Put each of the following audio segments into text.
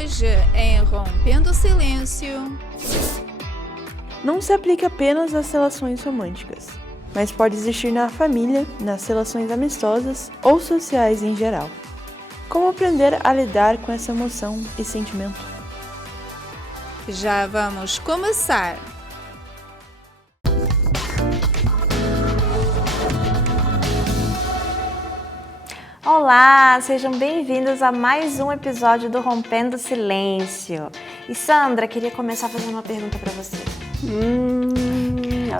Hoje, em Rompendo o Silêncio. Não se aplica apenas às relações românticas, mas pode existir na família, nas relações amistosas ou sociais em geral. Como aprender a lidar com essa emoção e sentimento? Já vamos começar! Olá, sejam bem-vindos a mais um episódio do Rompendo o Silêncio. E Sandra, queria começar fazendo uma pergunta pra você.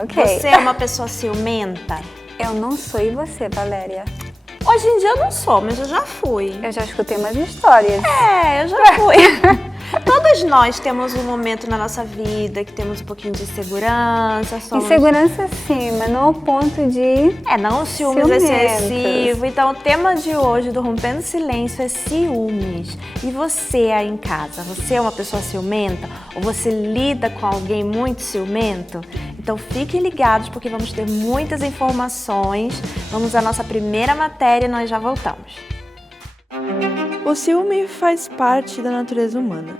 Ok. Você é uma pessoa ciumenta? Eu não sou, e você, Valéria? Hoje em dia eu não sou, mas eu já fui. Eu já escutei umas histórias. Eu já fui. Todos nós temos um momento na nossa vida que temos um pouquinho de insegurança. Insegurança sim, mas não ao ponto de... não ciúmes excessivo. Então o tema de hoje do Rompendo Silêncio é ciúmes. E você aí em casa, você é uma pessoa ciumenta? Ou você lida com alguém muito ciumento? Então fiquem ligados porque vamos ter muitas informações. Vamos à nossa primeira matéria e nós já voltamos. O ciúme faz parte da natureza humana.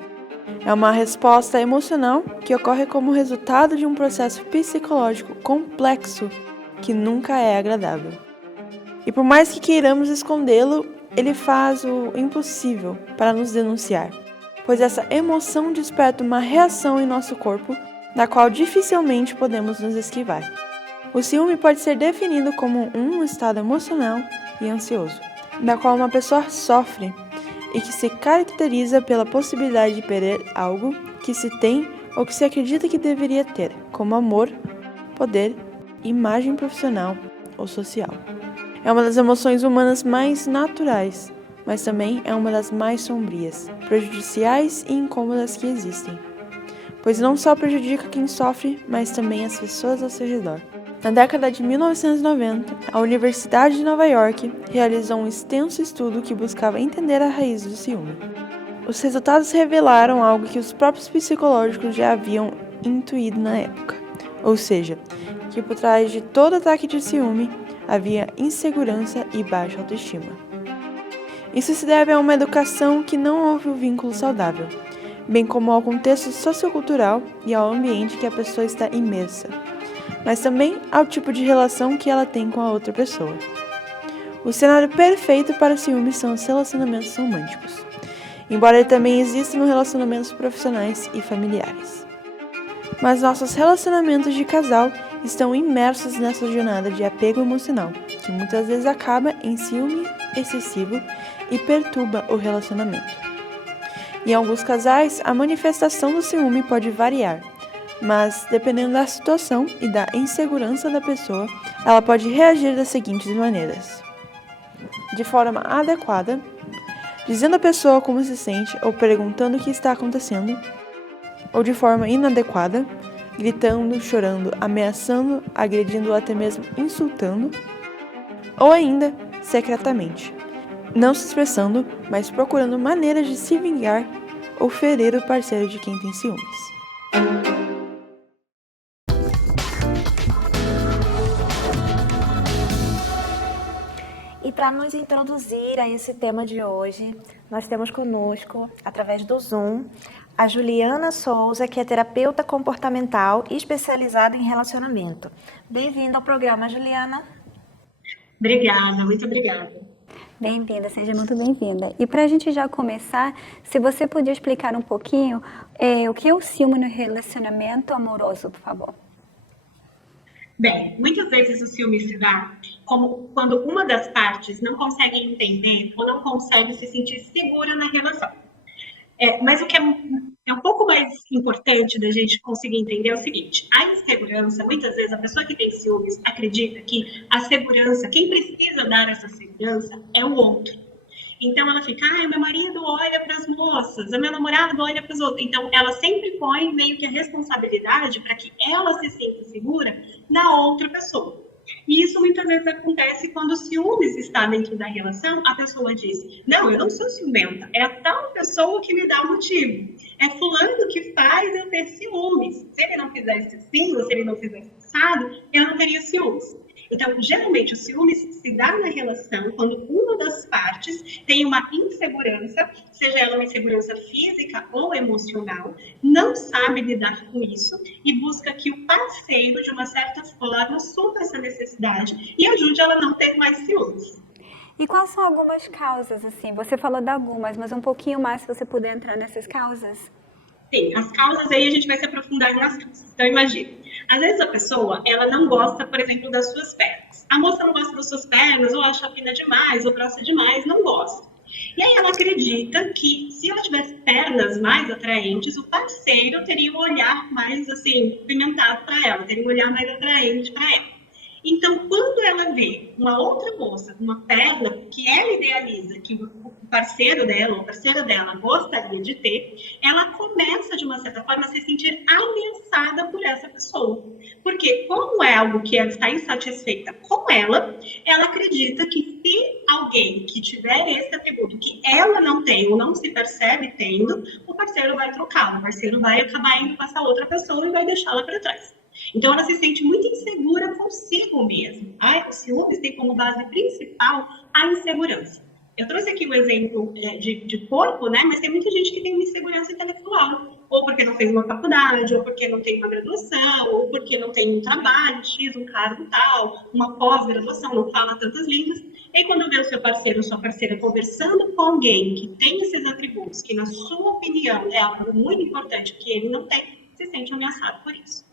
É uma resposta emocional que ocorre como resultado de um processo psicológico complexo que nunca é agradável. E por mais que queiramos escondê-lo, ele faz o impossível para nos denunciar, pois essa emoção desperta uma reação em nosso corpo da qual dificilmente podemos nos esquivar. O ciúme pode ser definido como um estado emocional e ansioso, da qual uma pessoa sofre e que se caracteriza pela possibilidade de perder algo que se tem ou que se acredita que deveria ter, como amor, poder, imagem profissional ou social. É uma das emoções humanas mais naturais, mas também é uma das mais sombrias, prejudiciais e incômodas que existem, pois não só prejudica quem sofre, mas também as pessoas ao seu redor. Na década de 1990, a Universidade de Nova York realizou um extenso estudo que buscava entender a raiz do ciúme. Os resultados revelaram algo que os próprios psicólogos já haviam intuído na época, ou seja, que por trás de todo ataque de ciúme havia insegurança e baixa autoestima. Isso se deve a uma educação que não houve um vínculo saudável, bem como ao contexto sociocultural e ao ambiente que a pessoa está imersa, mas também ao tipo de relação que ela tem com a outra pessoa. O cenário perfeito para o ciúme são os relacionamentos românticos, embora ele também exista nos relacionamentos profissionais e familiares. Mas nossos relacionamentos de casal estão imersos nessa jornada de apego emocional, que muitas vezes acaba em ciúme excessivo e perturba o relacionamento. Em alguns casais, a manifestação do ciúme pode variar, mas, dependendo da situação e da insegurança da pessoa, ela pode reagir das seguintes maneiras: de forma adequada, dizendo à pessoa como se sente ou perguntando o que está acontecendo, ou de forma inadequada, gritando, chorando, ameaçando, agredindo ou até mesmo insultando, ou ainda, secretamente, não se expressando, mas procurando maneiras de se vingar ou ferir o parceiro de quem tem ciúmes. E para nos introduzir a esse tema de hoje, nós temos conosco, através do Zoom, a Juliana Souza, que é terapeuta comportamental e especializada em relacionamento. Bem-vinda ao programa, Juliana. Obrigada, muito obrigada. Bem-vinda, seja muito bem-vinda. E para a gente já começar, se você podia explicar um pouquinho o que é o ciúme no relacionamento amoroso, por favor. Bem, muitas vezes o ciúme se dá como quando uma das partes não consegue entender ou não consegue se sentir segura na relação. Mas o que é um pouco mais importante da gente conseguir entender é o seguinte: a insegurança, muitas vezes a pessoa que tem ciúmes acredita que a segurança, quem precisa dar essa segurança é o outro. Então ela fica, meu marido olha para as moças, meu namorado olha para os outros. Então ela sempre põe meio que a responsabilidade para que ela se sinta segura na outra pessoa. E isso muitas vezes acontece quando o ciúmes está dentro da relação, a pessoa diz, não, eu não sou ciumenta, é a tal pessoa que me dá o motivo. É fulano que faz eu ter ciúmes. Se ele não fizesse assim, ou se ele não fizesse assado, eu não teria ciúmes. Então, geralmente, o ciúme se dá na relação quando uma das partes tem uma insegurança, seja ela uma insegurança física ou emocional, não sabe lidar com isso e busca que o parceiro, de uma certa forma, supra essa necessidade e ajude ela a não ter mais ciúmes. E quais são algumas causas, assim? Você falou de algumas, mas um pouquinho mais se você puder entrar nessas causas. Sim, as causas aí a gente vai se aprofundar nas causas. Então, imagina, às vezes a pessoa, ela não gosta, por exemplo, das suas pernas. A moça não gosta das suas pernas, ou acha fina demais, ou grossa demais, não gosta. E aí ela acredita que se ela tivesse pernas mais atraentes, o parceiro teria um olhar mais, assim, pimentado para ela, teria um olhar mais atraente para ela. Então, quando ela vê uma outra moça com uma perna que ela idealiza, que o parceiro dela, ou a parceira dela gostaria de ter, ela começa, de uma certa forma, a se sentir ameaçada por essa pessoa. Porque, como é algo que ela está insatisfeita com ela acredita que se alguém que tiver esse atributo que ela não tem ou não se percebe tendo, o parceiro vai trocá-la, o parceiro vai acabar indo com essa outra pessoa e vai deixá-la para trás. Então, ela se sente muito insegura consigo mesma. O ciúmes tem como base principal a insegurança. Eu trouxe aqui um exemplo de corpo, né? Mas tem muita gente que tem uma insegurança intelectual. Ou porque não fez uma faculdade, ou porque não tem uma graduação, ou porque não tem um trabalho X, um cargo tal, uma pós-graduação, não fala tantas línguas. E quando vê o seu parceiro ou sua parceira conversando com alguém que tem esses atributos, que na sua opinião é algo muito importante que ele não tem, se sente ameaçado por isso.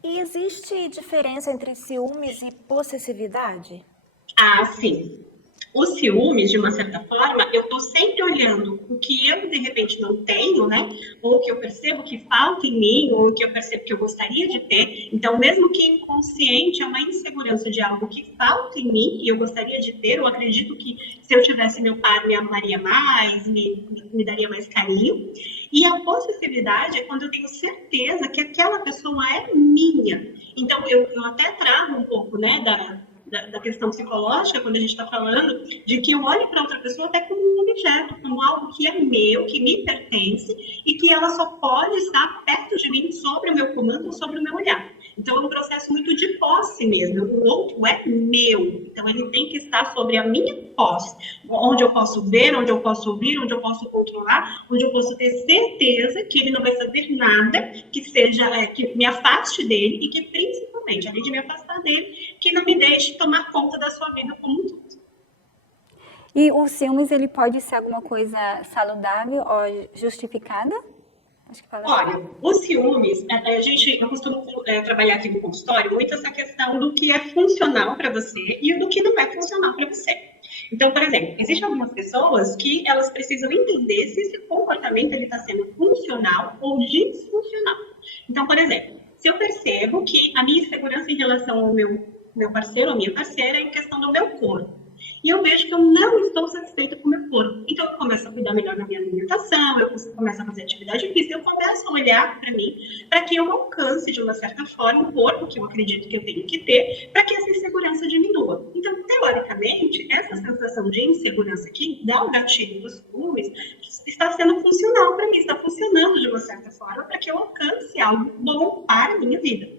E existe diferença entre ciúmes e possessividade? Sim. Os ciúmes, de uma certa forma, eu estou sempre olhando o que eu, de repente, não tenho, né? Ou o que eu percebo que falta em mim, ou o que eu percebo que eu gostaria de ter. Então, mesmo que inconsciente, é uma insegurança de algo que falta em mim e eu gostaria de ter. Eu acredito que se eu tivesse meu par, me amaria mais, me daria mais carinho. E a possessividade é quando eu tenho certeza que aquela pessoa é minha. Então, eu até trago um pouco, né, da questão psicológica, quando a gente está falando, de que eu olho para outra pessoa até como um objeto, como algo que é meu, que me pertence, e que ela só pode estar perto de mim, sob o meu comando, sobre o meu olhar. Então, é um processo muito de posse mesmo. O outro é meu, então ele tem que estar sobre a minha posse, onde eu posso ver, onde eu posso ouvir, onde eu posso controlar, onde eu posso ter certeza que ele não vai fazer nada que seja, que me afaste dele e que, principalmente, além de me afastar dele, que não me deixe tomar conta da sua vida como um todo. E o ciúmes, ele pode ser alguma coisa saudável ou justificada? Acho que Olha, os ciúmes, eu costumo trabalhar aqui no consultório muito essa questão do que é funcional para você e do que não é funcional para você. Então, por exemplo, existem algumas pessoas que elas precisam entender se esse comportamento está sendo funcional ou disfuncional. Então, por exemplo, se eu percebo que a minha insegurança em relação ao meu parceiro ou minha parceira é em questão do meu corpo, e eu vejo que eu não estou satisfeita com o meu corpo. Então, eu começo a cuidar melhor da minha alimentação, eu começo a fazer atividade física, eu começo a olhar para mim, para que eu alcance, de uma certa forma, o corpo que eu acredito que eu tenho que ter, para que essa insegurança diminua. Então, teoricamente, essa sensação de insegurança que dá o gatilho dos ciúmes está sendo funcional para mim, está funcionando de uma certa forma, para que eu alcance algo bom para a minha vida.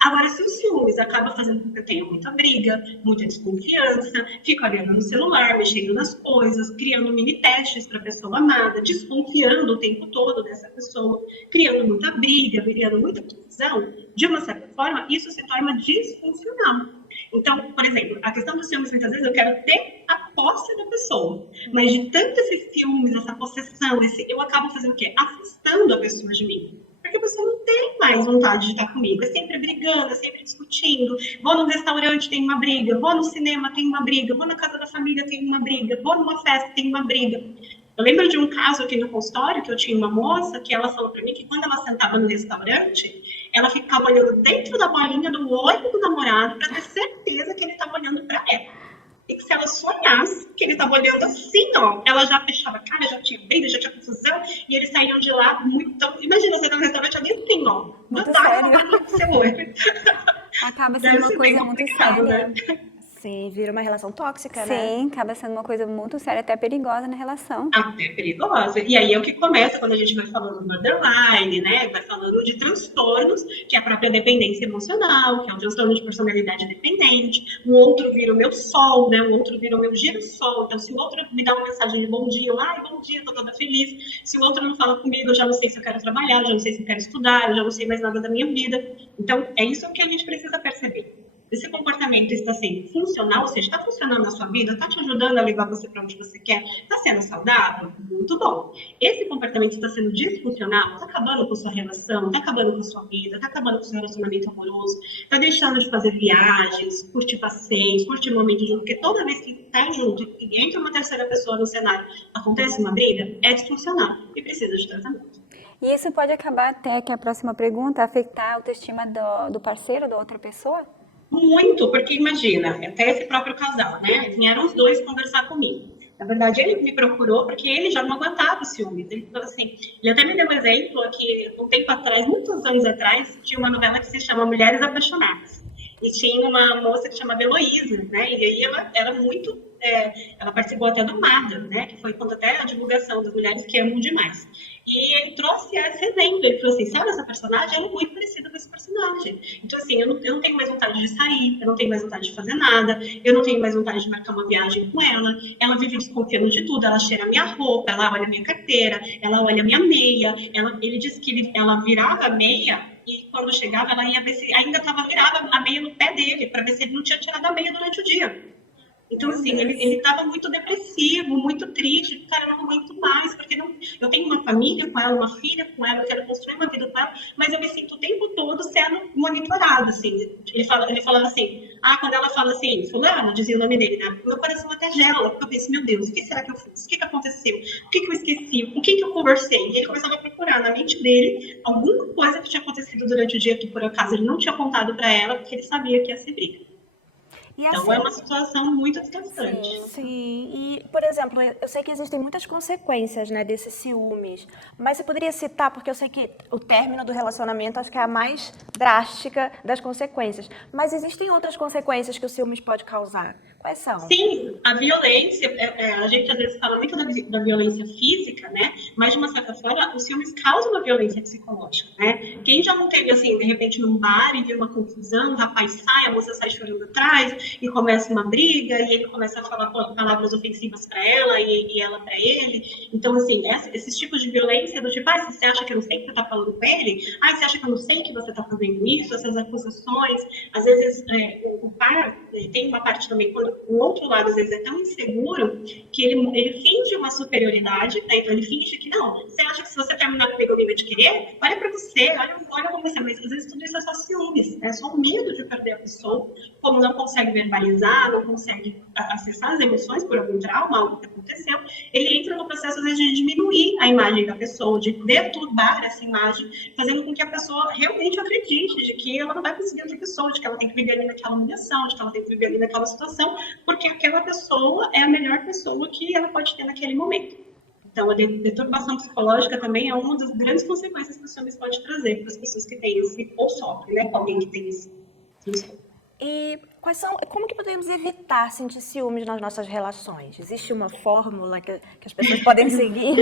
Agora, se os ciúmes acaba fazendo com que eu tenha muita briga, muita desconfiança, fico olhando no celular, mexendo nas coisas, criando mini testes para a pessoa amada, desconfiando o tempo todo dessa pessoa, criando muita briga, criando muita confusão, de uma certa forma, isso se torna disfuncional. Então, por exemplo, a questão dos ciúmes, muitas vezes eu quero ter a posse da pessoa, mas de tanto esses ciúmes, essa possessão, eu acabo fazendo o quê? Afastando a pessoa de mim. Porque a pessoa não tem mais vontade de estar comigo. É sempre brigando, é sempre discutindo. Vou num restaurante, tem uma briga. Vou no cinema, tem uma briga. Vou na casa da família, tem uma briga. Vou numa festa, tem uma briga. Eu lembro de um caso aqui no consultório, que eu tinha uma moça, que ela falou para mim que quando ela sentava no restaurante, ela ficava olhando dentro da bolinha do olho do namorado para ter certeza que ele estava olhando para ela. E que se ela sonhasse que ele estava olhando assim, ó, ela já fechava a cara, já tinha briga, já tinha confusão, e eles saíram de lá muito... Imagina, você tá no restaurante, alguém tem, ó, do nada, ela tá no seu olho. Acaba sendo uma coisa muito séria. Né? Sim, vira uma relação tóxica, né? Sim, acaba sendo uma coisa muito séria, até perigosa na relação. Até perigosa. E aí é o que começa quando a gente vai falando do borderline, né? Vai falando de transtornos, que é a própria dependência emocional, que é o transtorno de personalidade dependente. O outro vira o meu sol, né? O outro vira o meu girassol. Então, se o outro me dá uma mensagem de bom dia, eu, ai, bom dia, tô toda feliz. Se o outro não fala comigo, eu já não sei se eu quero trabalhar, eu já não sei se eu quero estudar, eu já não sei mais nada da minha vida. Então, é isso que a gente precisa perceber. Esse comportamento está sendo funcional, ou seja, está funcionando na sua vida, está te ajudando a levar você para onde você quer, está sendo saudável? Muito bom. Esse comportamento está sendo disfuncional, está acabando com sua relação, está acabando com sua vida, está acabando com seu relacionamento amoroso, está deixando de fazer viagens, curtir passeios, curtir momentos juntos, porque toda vez que está junto e entra uma terceira pessoa no cenário, acontece uma briga, é disfuncional e precisa de tratamento. E isso pode acabar até, que a próxima pergunta, afetar a autoestima do parceiro, da outra pessoa? Muito, porque imagina, até esse próprio casal, né? Vieram os dois conversar comigo. Na verdade, ele me procurou porque ele já não aguentava o ciúme. Ele falou assim, ele até me deu um exemplo aqui, um tempo atrás, muitos anos atrás, tinha uma novela que se chama Mulheres Apaixonadas. E tinha uma moça que chamava Heloísa, né? E aí ela era muito... ela participou até do MADA, né? Que foi quando até a divulgação das mulheres que amam demais. E ele trouxe esse exemplo. Ele falou assim, sabe, essa personagem ela é muito parecida com esse personagem. Então, assim, eu não tenho mais vontade de sair, eu não tenho mais vontade de fazer nada, eu não tenho mais vontade de marcar uma viagem com ela. Ela vive desconfiando de tudo, ela cheira a minha roupa, ela olha a minha carteira, ela olha a minha meia. Ele disse que ela virava a meia e quando chegava, ela ia ver se ainda estava virada a meia no pé dele, para ver se ele não tinha tirado a meia durante o dia. Então, assim, ele estava muito depressivo, muito triste. Cara, eu não aguento mais, porque eu tenho uma família com ela, uma filha com ela, eu quero construir uma vida com ela, mas eu me sinto o tempo todo sendo monitorado, assim. Ele falava assim, quando ela fala assim, fulano, dizia o nome dele, né? Meu coração até gela, porque eu penso, meu Deus, o que será que eu fiz? O que aconteceu? O que eu esqueci? Com quem que eu conversei? E ele começava a procurar na mente dele alguma coisa que tinha acontecido durante o dia que, por acaso, ele não tinha contado para ela, porque ele sabia que ia ser briga. Então, assim, é uma situação muito desgastante. Sim, e, por exemplo, eu sei que existem muitas consequências, né, desses ciúmes, mas você poderia citar, porque eu sei que o término do relacionamento acho que é a mais drástica das consequências, mas existem outras consequências que o ciúmes pode causar? Quais são? Sim, a violência, a gente às vezes fala muito da violência física, né? Mas de uma certa forma, o ciúmes causa uma violência psicológica, né? Quem já não teve, assim, de repente num bar e viu uma confusão, o rapaz sai, a moça sai chorando atrás e começa uma briga e ele começa a falar palavras ofensivas para ela e ela para ele. Então, assim, esses tipos de violência do tipo, você acha que eu não sei que você tá falando com ele? Você acha que eu não sei que você tá fazendo isso? Essas acusações, às vezes o par tem uma parte também quando o outro lado, às vezes, é tão inseguro que ele finge uma superioridade, né? Então ele finge que não. Você acha que se você terminar comigo, alguém vai te querer? Olha pra você, olha como você. Mas às vezes tudo isso é só ciúmes, é só o medo de perder a pessoa, como não consegue verbalizar, não consegue acessar as emoções por algum trauma, algo que aconteceu. Ele entra no processo, às vezes, de diminuir a imagem da pessoa, de deturbar essa imagem, fazendo com que a pessoa realmente acredite de que ela não vai conseguir outra pessoa, de que ela tem que viver ali naquela humilhação, de que ela tem que viver ali naquela situação, porque aquela pessoa é a melhor pessoa que ela pode ter naquele momento. Então, a deturpação psicológica também é uma das grandes consequências que o ciúmes pode trazer para as pessoas que têm esse, ou sofrem, né, com alguém que tem esse. E como que podemos evitar sentir ciúmes nas nossas relações? Existe uma fórmula que as pessoas podem seguir?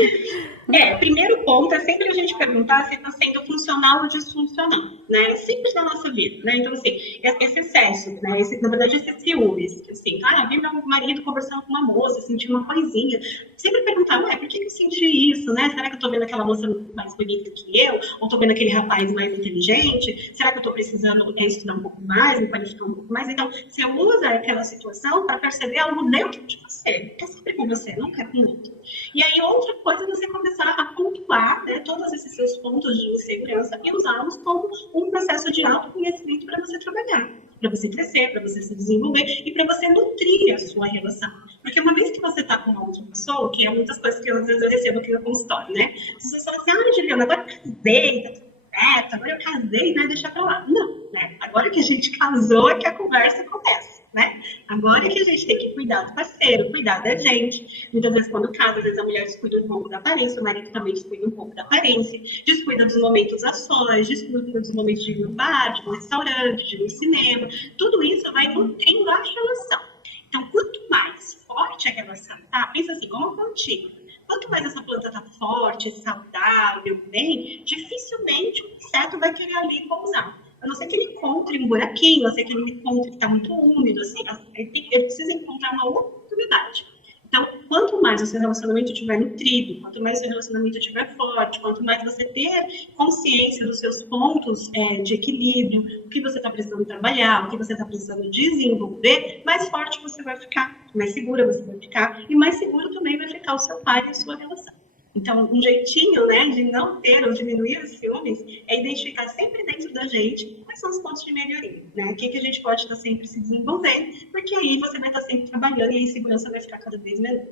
Primeiro ponto é sempre a gente perguntar se está sendo funcional ou disfuncional, né? Simples na nossa vida, né? Então, assim, esse excesso, né? Na verdade, esses ciúmes, assim, vi meu marido conversando com uma moça, senti uma coisinha. Sempre perguntar, por que eu senti isso, né? Será que eu tô vendo aquela moça mais bonita que eu? Ou tô vendo aquele rapaz mais inteligente? Será que eu tô precisando estudar um pouco mais, me qualificar um pouco mais? Então, você usa aquela situação para perceber algo dentro de você. É sempre com você, não é com o outro. E aí, outra coisa é você começar a pontuar, né, todos esses seus pontos de insegurança e usá-los como um processo de autoconhecimento para você trabalhar, para você crescer, para você se desenvolver e para você nutrir a sua relação. Porque uma vez que você está com uma outra pessoa, que é muitas coisas que às vezes eu recebo aqui no consultório, né? Você fala assim, Juliana, agora eu casei, tá tudo certo, agora eu casei, né? Deixa pra lá. Não, né? Agora que a gente casou é que a conversa acontece, né? Agora que a gente tem que cuidar do parceiro, cuidar da gente. Muitas vezes quando casa, às vezes a mulher descuida um pouco da aparência, o marido também descuida um pouco da aparência, descuida dos momentos a sós, descuida dos momentos de ir no bar, de ir no restaurante, de ir no cinema. Tudo isso vai nutrindo a relação. Então, quanto mais forte a relação tá, pensa assim, como uma plantinha. Quanto mais essa planta tá forte, saudável, bem, dificilmente o inseto vai querer ali pousar. A não ser que ele encontre um buraquinho, a não ser que ele encontre que está muito úmido, assim, ele precisa encontrar uma oportunidade. Então, quanto mais o seu relacionamento estiver nutrido, quanto mais o seu relacionamento estiver forte, quanto mais você ter consciência dos seus pontos de equilíbrio, o que você está precisando trabalhar, o que você está precisando desenvolver, mais forte você vai ficar, mais segura você vai ficar, e mais seguro também vai ficar o seu pai e a sua relação. Então, um jeitinho, né, de não ter ou diminuir os ciúmes é identificar sempre dentro da gente quais são os pontos de melhoria, né? O que a gente pode estar sempre se desenvolvendo, porque aí você vai estar sempre trabalhando e a insegurança vai ficar cada vez menor.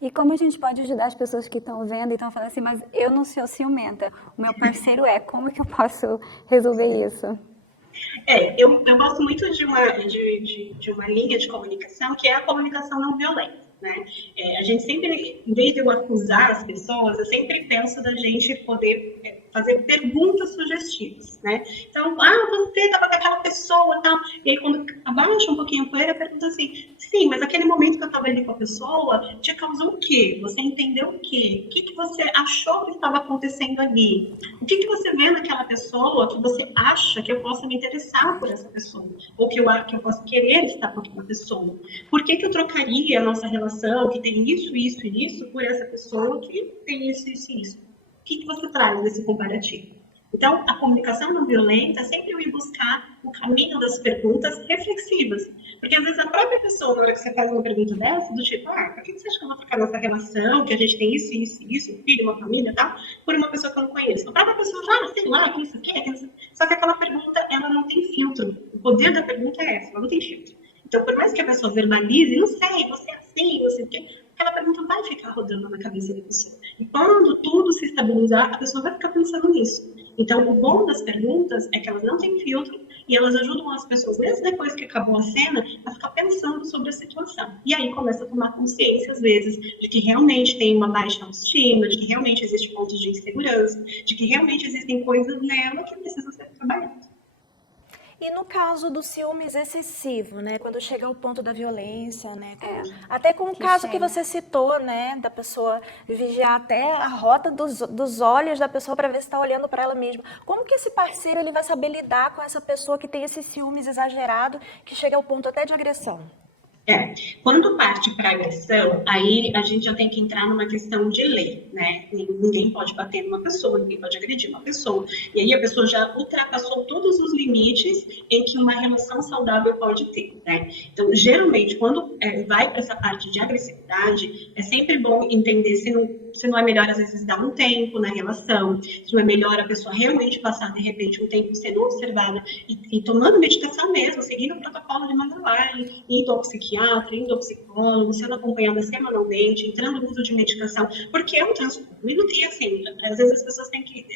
E como a gente pode ajudar as pessoas que estão vendo e estão falando assim, mas eu não sou ciumenta, o meu parceiro como que eu posso resolver isso? Eu gosto muito de uma linha de comunicação que é a comunicação não violenta. Né? A gente sempre, em vez de eu acusar as pessoas, eu sempre penso da gente poder fazer perguntas sugestivas, né? Então, você estava com aquela pessoa, tal, e aí quando abaixa um pouquinho a poeira, pergunta assim, sim, mas aquele momento que eu estava ali com a pessoa, te causou o quê? Você entendeu o quê? O que você achou que estava acontecendo ali? O que você vê naquela pessoa que você acha que eu possa me interessar por essa pessoa? Ou que eu possa querer estar com aquela pessoa? Por que eu trocaria a nossa relação, que tem isso, isso e isso, por essa pessoa que tem isso, isso e isso? O que você traz desse comparativo? Então, a comunicação não violenta é sempre eu ir buscar o caminho das perguntas reflexivas. Porque, às vezes, a própria pessoa, na hora que você faz uma pergunta dessa, do tipo, por que você acha que eu vou ficar nessa relação, que a gente tem isso, isso, isso, um filho, uma família e tal, por uma pessoa que eu não conheço? A própria pessoa já, sei lá, que isso aqui, só que aquela pergunta, ela não tem filtro. O poder da pergunta é essa, ela não tem filtro. Então, por mais que a pessoa verbalize, não sei, você é assim, você o quê, aquela pergunta vai ficar rodando na cabeça da pessoa. E quando tudo se estabilizar, a pessoa vai ficar pensando nisso. Então, o bom das perguntas é que elas não têm filtro e elas ajudam as pessoas, mesmo depois que acabou a cena, a ficar pensando sobre a situação. E aí começa a tomar consciência, às vezes, de que realmente tem uma baixa autoestima, de que realmente existe pontos de insegurança, de que realmente existem coisas nela que precisam ser trabalhadas. E no caso do ciúmes excessivo, né, quando chega ao ponto da violência, né, até com o caso que você citou, né, da pessoa vigiar até a rota dos olhos da pessoa para ver se está olhando para ela mesma. Como que esse parceiro ele vai saber lidar com essa pessoa que tem esse ciúmes exagerado, que chega ao ponto até de agressão? Quando parte para agressão, aí a gente já tem que entrar numa questão de lei, né? Ninguém pode bater numa pessoa, ninguém pode agredir uma pessoa. E aí a pessoa já ultrapassou todos os limites em que uma relação saudável pode ter, né? Então, geralmente, quando vai para essa parte de agressividade, é sempre bom entender se não é melhor, às vezes, dar um tempo na relação, se não é melhor a pessoa realmente passar, de repente, um tempo sendo observada e tomando medicação mesmo, seguindo o protocolo de Mandelain, indo ao psiquiatra, indo ao psicólogo, sendo acompanhada semanalmente, entrando no uso de medicação, porque é um transtorno. E assim, às vezes as pessoas têm que...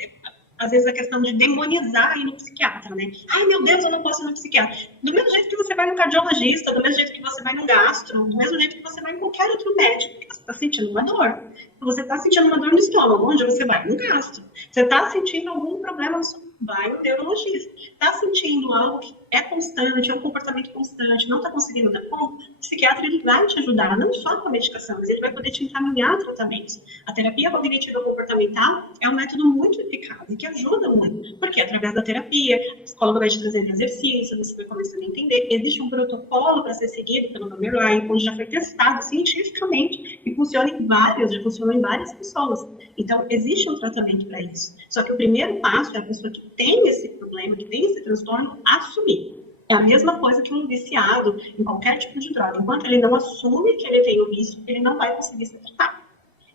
Às vezes a questão de demonizar ir no psiquiatra, né? Ai, meu Deus, eu não posso ir no psiquiatra. Do mesmo jeito que você vai no cardiologista, do mesmo jeito que você vai no gastro, do mesmo jeito que você vai em qualquer outro médico, porque você está sentindo uma dor. Você está sentindo uma dor no estômago, onde você vai? No gastro. Você está sentindo algum problema no seu... Vai no neurologista. Está sentindo algo que é constante, é um comportamento constante, não está conseguindo dar conta, o psiquiatra ele vai te ajudar, não só com a medicação, mas ele vai poder te encaminhar a tratamentos. A terapia cognitiva comportamental é um método muito eficaz e que ajuda muito, porque através da terapia, a psicóloga vai te trazendo exercícios, você vai começando a entender, existe um protocolo para ser seguido pelo Mandelain, onde já foi testado cientificamente e funciona já funcionou em várias pessoas. Então, existe um tratamento para isso. Só que o primeiro passo é a pessoa que tem esse problema, que tem esse transtorno, assumir. É a mesma coisa que um viciado em qualquer tipo de droga. Enquanto ele não assume que ele tem o vício, ele não vai conseguir se tratar.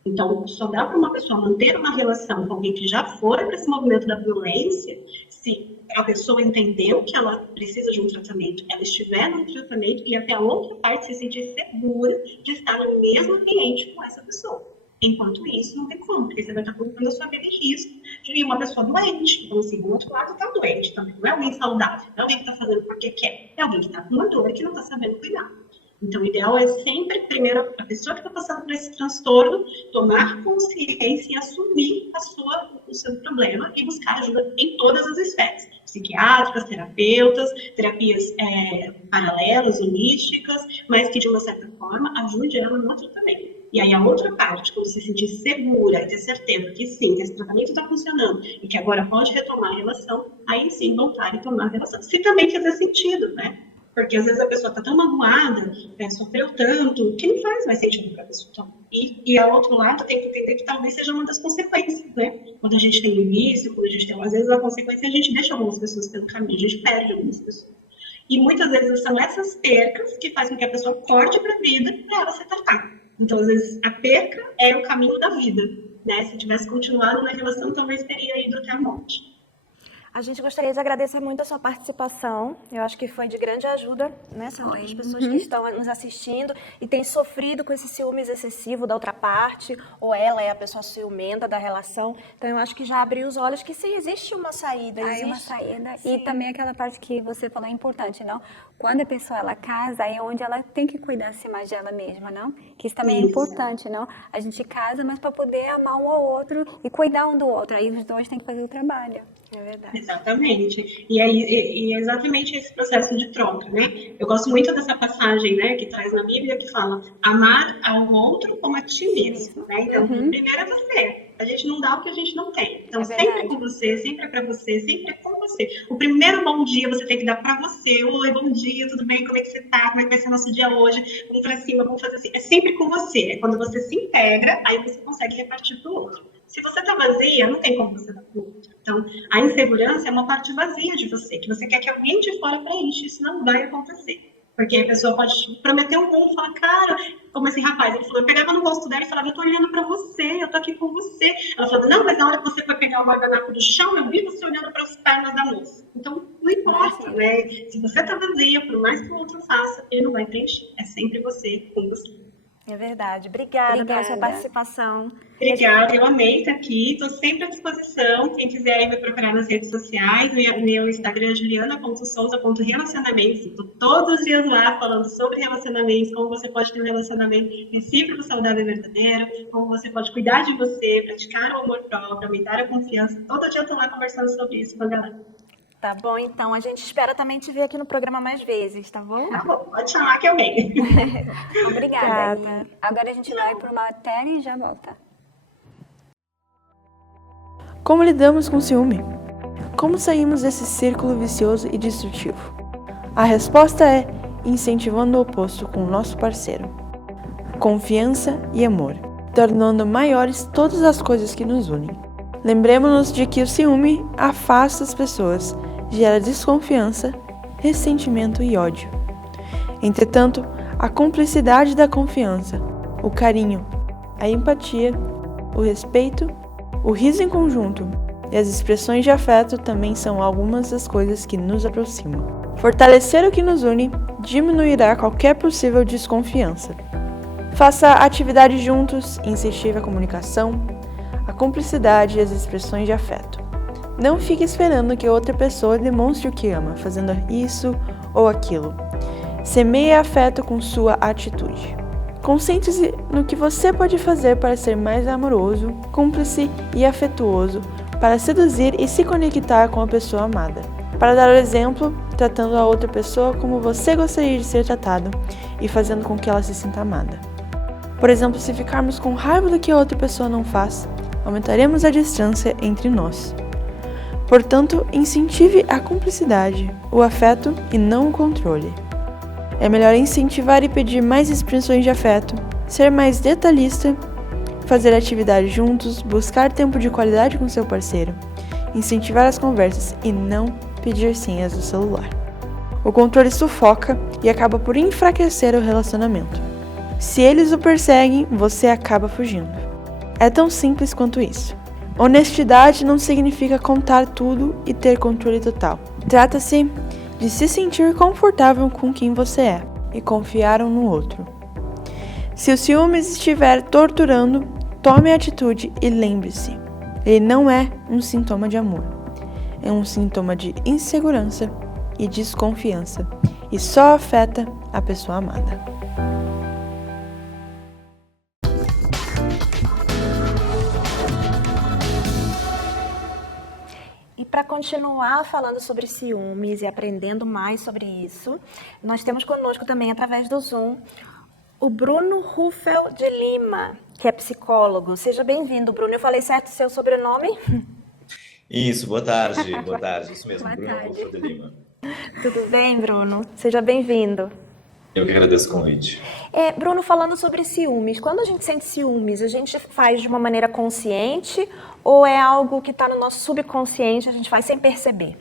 Então, só dá para uma pessoa manter uma relação com alguém que já foi para esse movimento da violência, se a pessoa entendeu que ela precisa de um tratamento, ela estiver no tratamento e até a outra parte se sentir segura de estar no mesmo ambiente com essa pessoa. Enquanto isso, não tem como, porque você vai estar colocando a sua vida em risco de uma pessoa doente. Então, assim, do outro lado está doente também. Não é alguém saudável, não é alguém que está fazendo porque quer. É alguém que está com uma dor e que não está sabendo cuidar. Então, o ideal é sempre, primeiro, a pessoa que está passando por esse transtorno, tomar consciência e assumir o seu problema e buscar ajuda em todas as esferas. Psiquiátricas, terapeutas, terapias paralelas, holísticas, mas que, de uma certa forma, ajude ela no outro também. E aí, a outra parte, quando se sentir segura e ter certeza que sim, que esse tratamento está funcionando e que agora pode retomar a relação, aí sim voltar e tomar a relação. Se também fizer sentido, né? Porque às vezes a pessoa está tão magoada, sofreu tanto, que não faz mais sentido para a pessoa. E ao outro lado, tem que entender que talvez seja uma das consequências, né? Quando a gente tem um vício, quando a gente tem, às vezes, a consequência é a gente deixa algumas pessoas pelo caminho, a gente perde algumas pessoas. E muitas vezes são essas percas que fazem com que a pessoa corte para a vida para ela se tratar. Então, às vezes, a perca é o caminho da vida, né? Se tivesse continuado na relação, talvez teria ido até a morte. A gente gostaria de agradecer muito a sua participação. Eu acho que foi de grande ajuda, né, Sandra, para as pessoas que estão nos assistindo e têm sofrido com esse ciúmes excessivo da outra parte, ou ela é a pessoa ciumenta da relação. Então, eu acho que já abriu os olhos que sim, existe uma saída. Existe uma saída. Sim. E também aquela parte que você falou é importante, não? Quando a pessoa ela casa, é onde ela tem que cuidar-se mais dela mesma, não? Que isso também é importante, não? A gente casa, mas para poder amar um ao outro e cuidar um do outro. Aí os dois têm que fazer o trabalho. É verdade. Exatamente. E é exatamente esse processo de troca, né? Eu gosto muito dessa passagem, né, que traz na Bíblia, que fala amar ao outro como a ti mesmo, né? Então, primeiro é você. A gente não dá o que a gente não tem. Então, sempre é com você, sempre é pra você, sempre é com você. O primeiro bom dia você tem que dar pra você. Oi, bom dia, tudo bem? Como é que você tá? Como é que vai ser o nosso dia hoje? Vamos pra cima, vamos fazer assim. É sempre com você. É quando você se integra, aí você consegue repartir pro outro. Se você tá vazia, não tem como você dar pro outro. Então, a insegurança é uma parte vazia de você, que você quer que alguém de fora preencha. Isso não vai acontecer. Porque a pessoa pode te prometer um mundo e falar, cara, como esse rapaz, ele falou, eu pegava no rosto dela e falava, eu tô olhando pra você, eu tô aqui com você. Ela falou, não, mas na hora que você foi pegar o guardanapo do chão, eu vi você olhando para as pernas da moça. Então, não importa, né? Se você tá vazia, por mais que o outro faça, ele não vai preencher. É sempre você, com você. É verdade. Obrigada pela sua participação. Obrigada, eu amei estar aqui, estou sempre à disposição. Quem quiser aí me procurar nas redes sociais, meu Instagram é juliana.souza.relacionamentos. Estou todos os dias lá falando sobre relacionamentos, como você pode ter um relacionamento recíproco, saudável e verdadeiro, como você pode cuidar de você, praticar o amor próprio, aumentar a confiança. Todo dia eu estou lá conversando sobre isso com a galera. Tá bom, então. A gente espera também te ver aqui no programa mais vezes, tá bom? Tá bom, pode chamar que eu venho. Obrigada. Agora a gente vai para uma matéria e já volta. Como lidamos com o ciúme? Como saímos desse círculo vicioso e destrutivo? A resposta é incentivando o oposto com o nosso parceiro. Confiança e amor, tornando maiores todas as coisas que nos unem. Lembremos-nos de que o ciúme afasta as pessoas, gera desconfiança, ressentimento e ódio. Entretanto, a cumplicidade da confiança, o carinho, a empatia, o respeito, o riso em conjunto e as expressões de afeto também são algumas das coisas que nos aproximam. Fortalecer o que nos une diminuirá qualquer possível desconfiança. Faça atividades juntos, incentive a comunicação, a cumplicidade e as expressões de afeto. Não fique esperando que outra pessoa demonstre o que ama, fazendo isso ou aquilo. Semeie afeto com sua atitude. Concentre-se no que você pode fazer para ser mais amoroso, cúmplice e afetuoso, para seduzir e se conectar com a pessoa amada. Para dar o exemplo, tratando a outra pessoa como você gostaria de ser tratado e fazendo com que ela se sinta amada. Por exemplo, se ficarmos com raiva do que a outra pessoa não faz, aumentaremos a distância entre nós. Portanto, incentive a cumplicidade, o afeto e não o controle. É melhor incentivar e pedir mais expressões de afeto, ser mais detalhista, fazer atividades juntos, buscar tempo de qualidade com seu parceiro, incentivar as conversas e não pedir senhas do celular. O controle sufoca e acaba por enfraquecer o relacionamento. Se eles o perseguem, você acaba fugindo. É tão simples quanto isso. Honestidade não significa contar tudo e ter controle total. Trata-se de se sentir confortável com quem você é e confiar um no outro. Se o ciúmes estiver torturando, tome atitude e lembre-se, ele não é um sintoma de amor. É um sintoma de insegurança e desconfiança e só afeta a pessoa amada. para continuar falando sobre ciúmes e aprendendo mais sobre isso, nós temos conosco também, através do Zoom, o Bruno Ruffel de Lima, que é psicólogo. Seja bem-vindo, Bruno. Eu falei certo o seu sobrenome? Isso, boa tarde, isso mesmo, Boa Bruno tarde. Rufo de Lima. Tudo bem, Bruno? Seja bem-vindo. Eu que agradeço o convite. Bruno, falando sobre ciúmes, quando a gente sente ciúmes, a gente faz de uma maneira consciente ou é algo que está no nosso subconsciente, a gente faz sem perceber?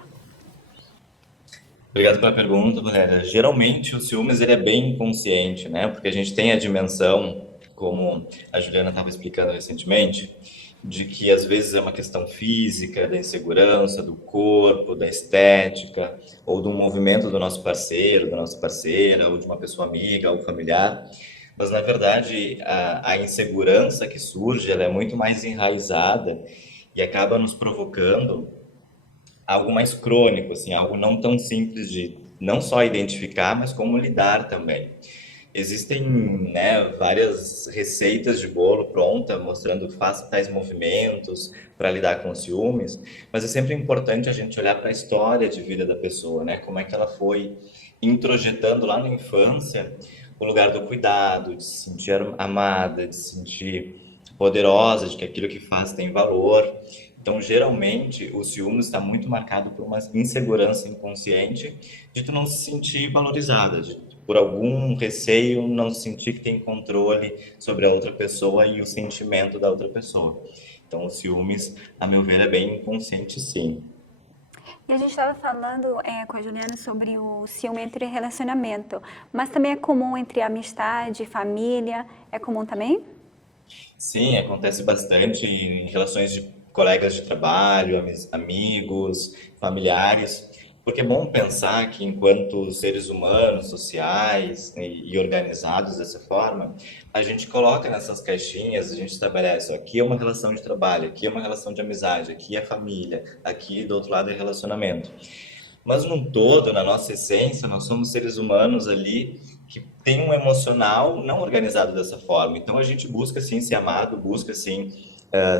Obrigado pela pergunta, Valéria. Geralmente o ciúmes ele é bem inconsciente, né? Porque a gente tem a dimensão, como a Juliana estava explicando recentemente, de que às vezes é uma questão física, da insegurança, do corpo, da estética, ou do movimento do nosso parceiro, da nossa parceira, ou de uma pessoa amiga ou familiar. Mas, na verdade, a insegurança que surge, ela é muito mais enraizada e acaba nos provocando algo mais crônico, assim, algo não tão simples de não só identificar, mas como lidar também. Existem, né, várias receitas de bolo pronta, mostrando faça tais movimentos para lidar com os ciúmes, mas é sempre importante a gente olhar para a história de vida da pessoa, né? Como é que ela foi introjetando lá na infância o lugar do cuidado, de se sentir amada, de se sentir poderosa, de que aquilo que faz tem valor. Então, geralmente, o ciúmes está muito marcado por uma insegurança inconsciente de tu não se sentir valorizada, de, por algum receio, não sentir que tem controle sobre a outra pessoa e o sentimento da outra pessoa. Então, o ciúmes, a meu ver, é bem inconsciente, sim. E a gente estava falando com a Juliana sobre o ciúme entre relacionamento, mas também é comum entre amizade, família, é comum também? Sim, acontece bastante em relações de colegas de trabalho, amigos, familiares, porque é bom pensar que enquanto seres humanos, sociais e organizados dessa forma, a gente coloca nessas caixinhas, a gente estabelece, ó, aqui é uma relação de trabalho, aqui é uma relação de amizade, aqui é família, aqui do outro lado é relacionamento. Mas num todo, na nossa essência, nós somos seres humanos ali que tem um emocional não organizado dessa forma. Então a gente busca sim ser amado, busca sim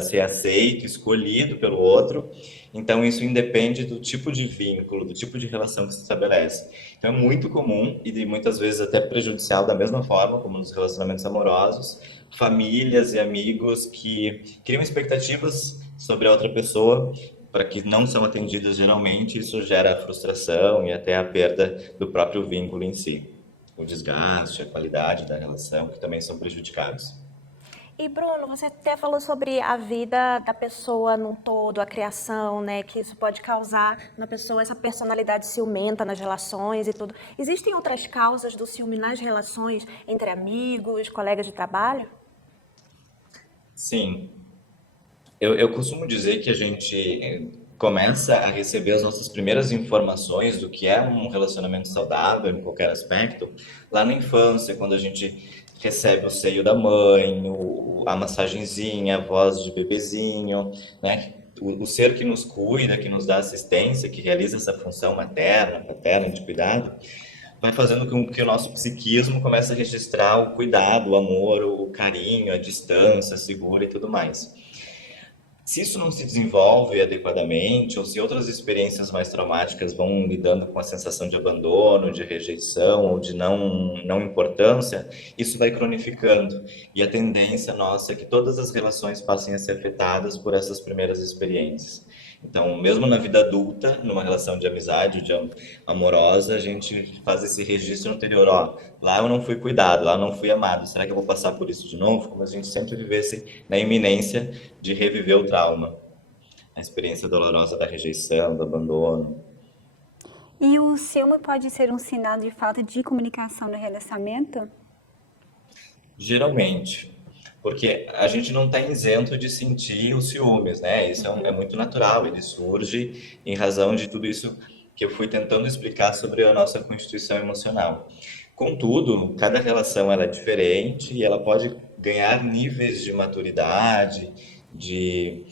ser aceito, escolhido pelo outro. Então isso independe do tipo de vínculo, do tipo de relação que se estabelece. Então é muito comum e muitas vezes até prejudicial da mesma forma como nos relacionamentos amorosos, famílias e amigos que criam expectativas sobre a outra pessoa para que não são atendidas geralmente, isso gera frustração e até a perda do próprio vínculo em si. O desgaste, a qualidade da relação, que também são prejudicados. E Bruno, você até falou sobre a vida da pessoa num todo, a criação, né, que isso pode causar na pessoa essa personalidade ciumenta nas relações e tudo. Existem outras causas do ciúme nas relações entre amigos, colegas de trabalho? Sim. Eu costumo dizer que a gente começa a receber as nossas primeiras informações do que é um relacionamento saudável em qualquer aspecto lá na infância, quando a gente recebe o seio da mãe, a massagenzinha, a voz de bebezinho, né? O ser que nos cuida, que nos dá assistência, que realiza essa função materna, paterna de cuidado, vai fazendo com que o nosso psiquismo comece a registrar o cuidado, o amor, o carinho, a distância segura e tudo mais. Se isso não se desenvolve adequadamente, ou se outras experiências mais traumáticas vão lidando com a sensação de abandono, de rejeição ou de não importância, isso vai cronificando. E a tendência nossa é que todas as relações passem a ser afetadas por essas primeiras experiências. Então, mesmo na vida adulta, numa relação de amizade, amorosa, a gente faz esse registro anterior, ó, lá eu não fui cuidado, lá eu não fui amado, será que eu vou passar por isso de novo? Como se a gente sempre vivesse na iminência de reviver o trauma, a experiência dolorosa da rejeição, do abandono. E o ciúme pode ser um sinal de falta de comunicação no relacionamento? Geralmente, porque a gente não está isento de sentir os ciúmes, né? Isso é muito natural, ele surge em razão de tudo isso que eu fui tentando explicar sobre a nossa constituição emocional. Contudo, cada relação ela é diferente e ela pode ganhar níveis de maturidade, de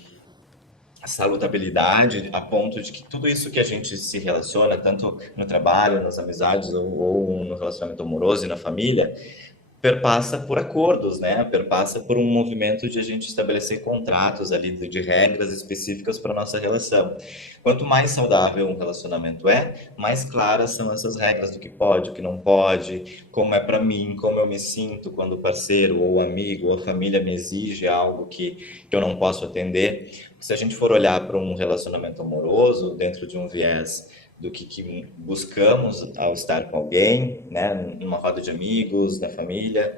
salutabilidade, a ponto de que tudo isso que a gente se relaciona, tanto no trabalho, nas amizades ou no relacionamento amoroso e na família, perpassa por acordos, né? Perpassa por um movimento de a gente estabelecer contratos ali de regras específicas para nossa relação. Quanto mais saudável um relacionamento mais claras são essas regras do que pode, o que não pode, como é para mim, como eu me sinto quando o parceiro ou o amigo ou a família me exige algo que eu não posso atender. Se a gente for olhar para um relacionamento amoroso dentro de um viés do que buscamos ao estar com alguém, né, numa roda de amigos, na família,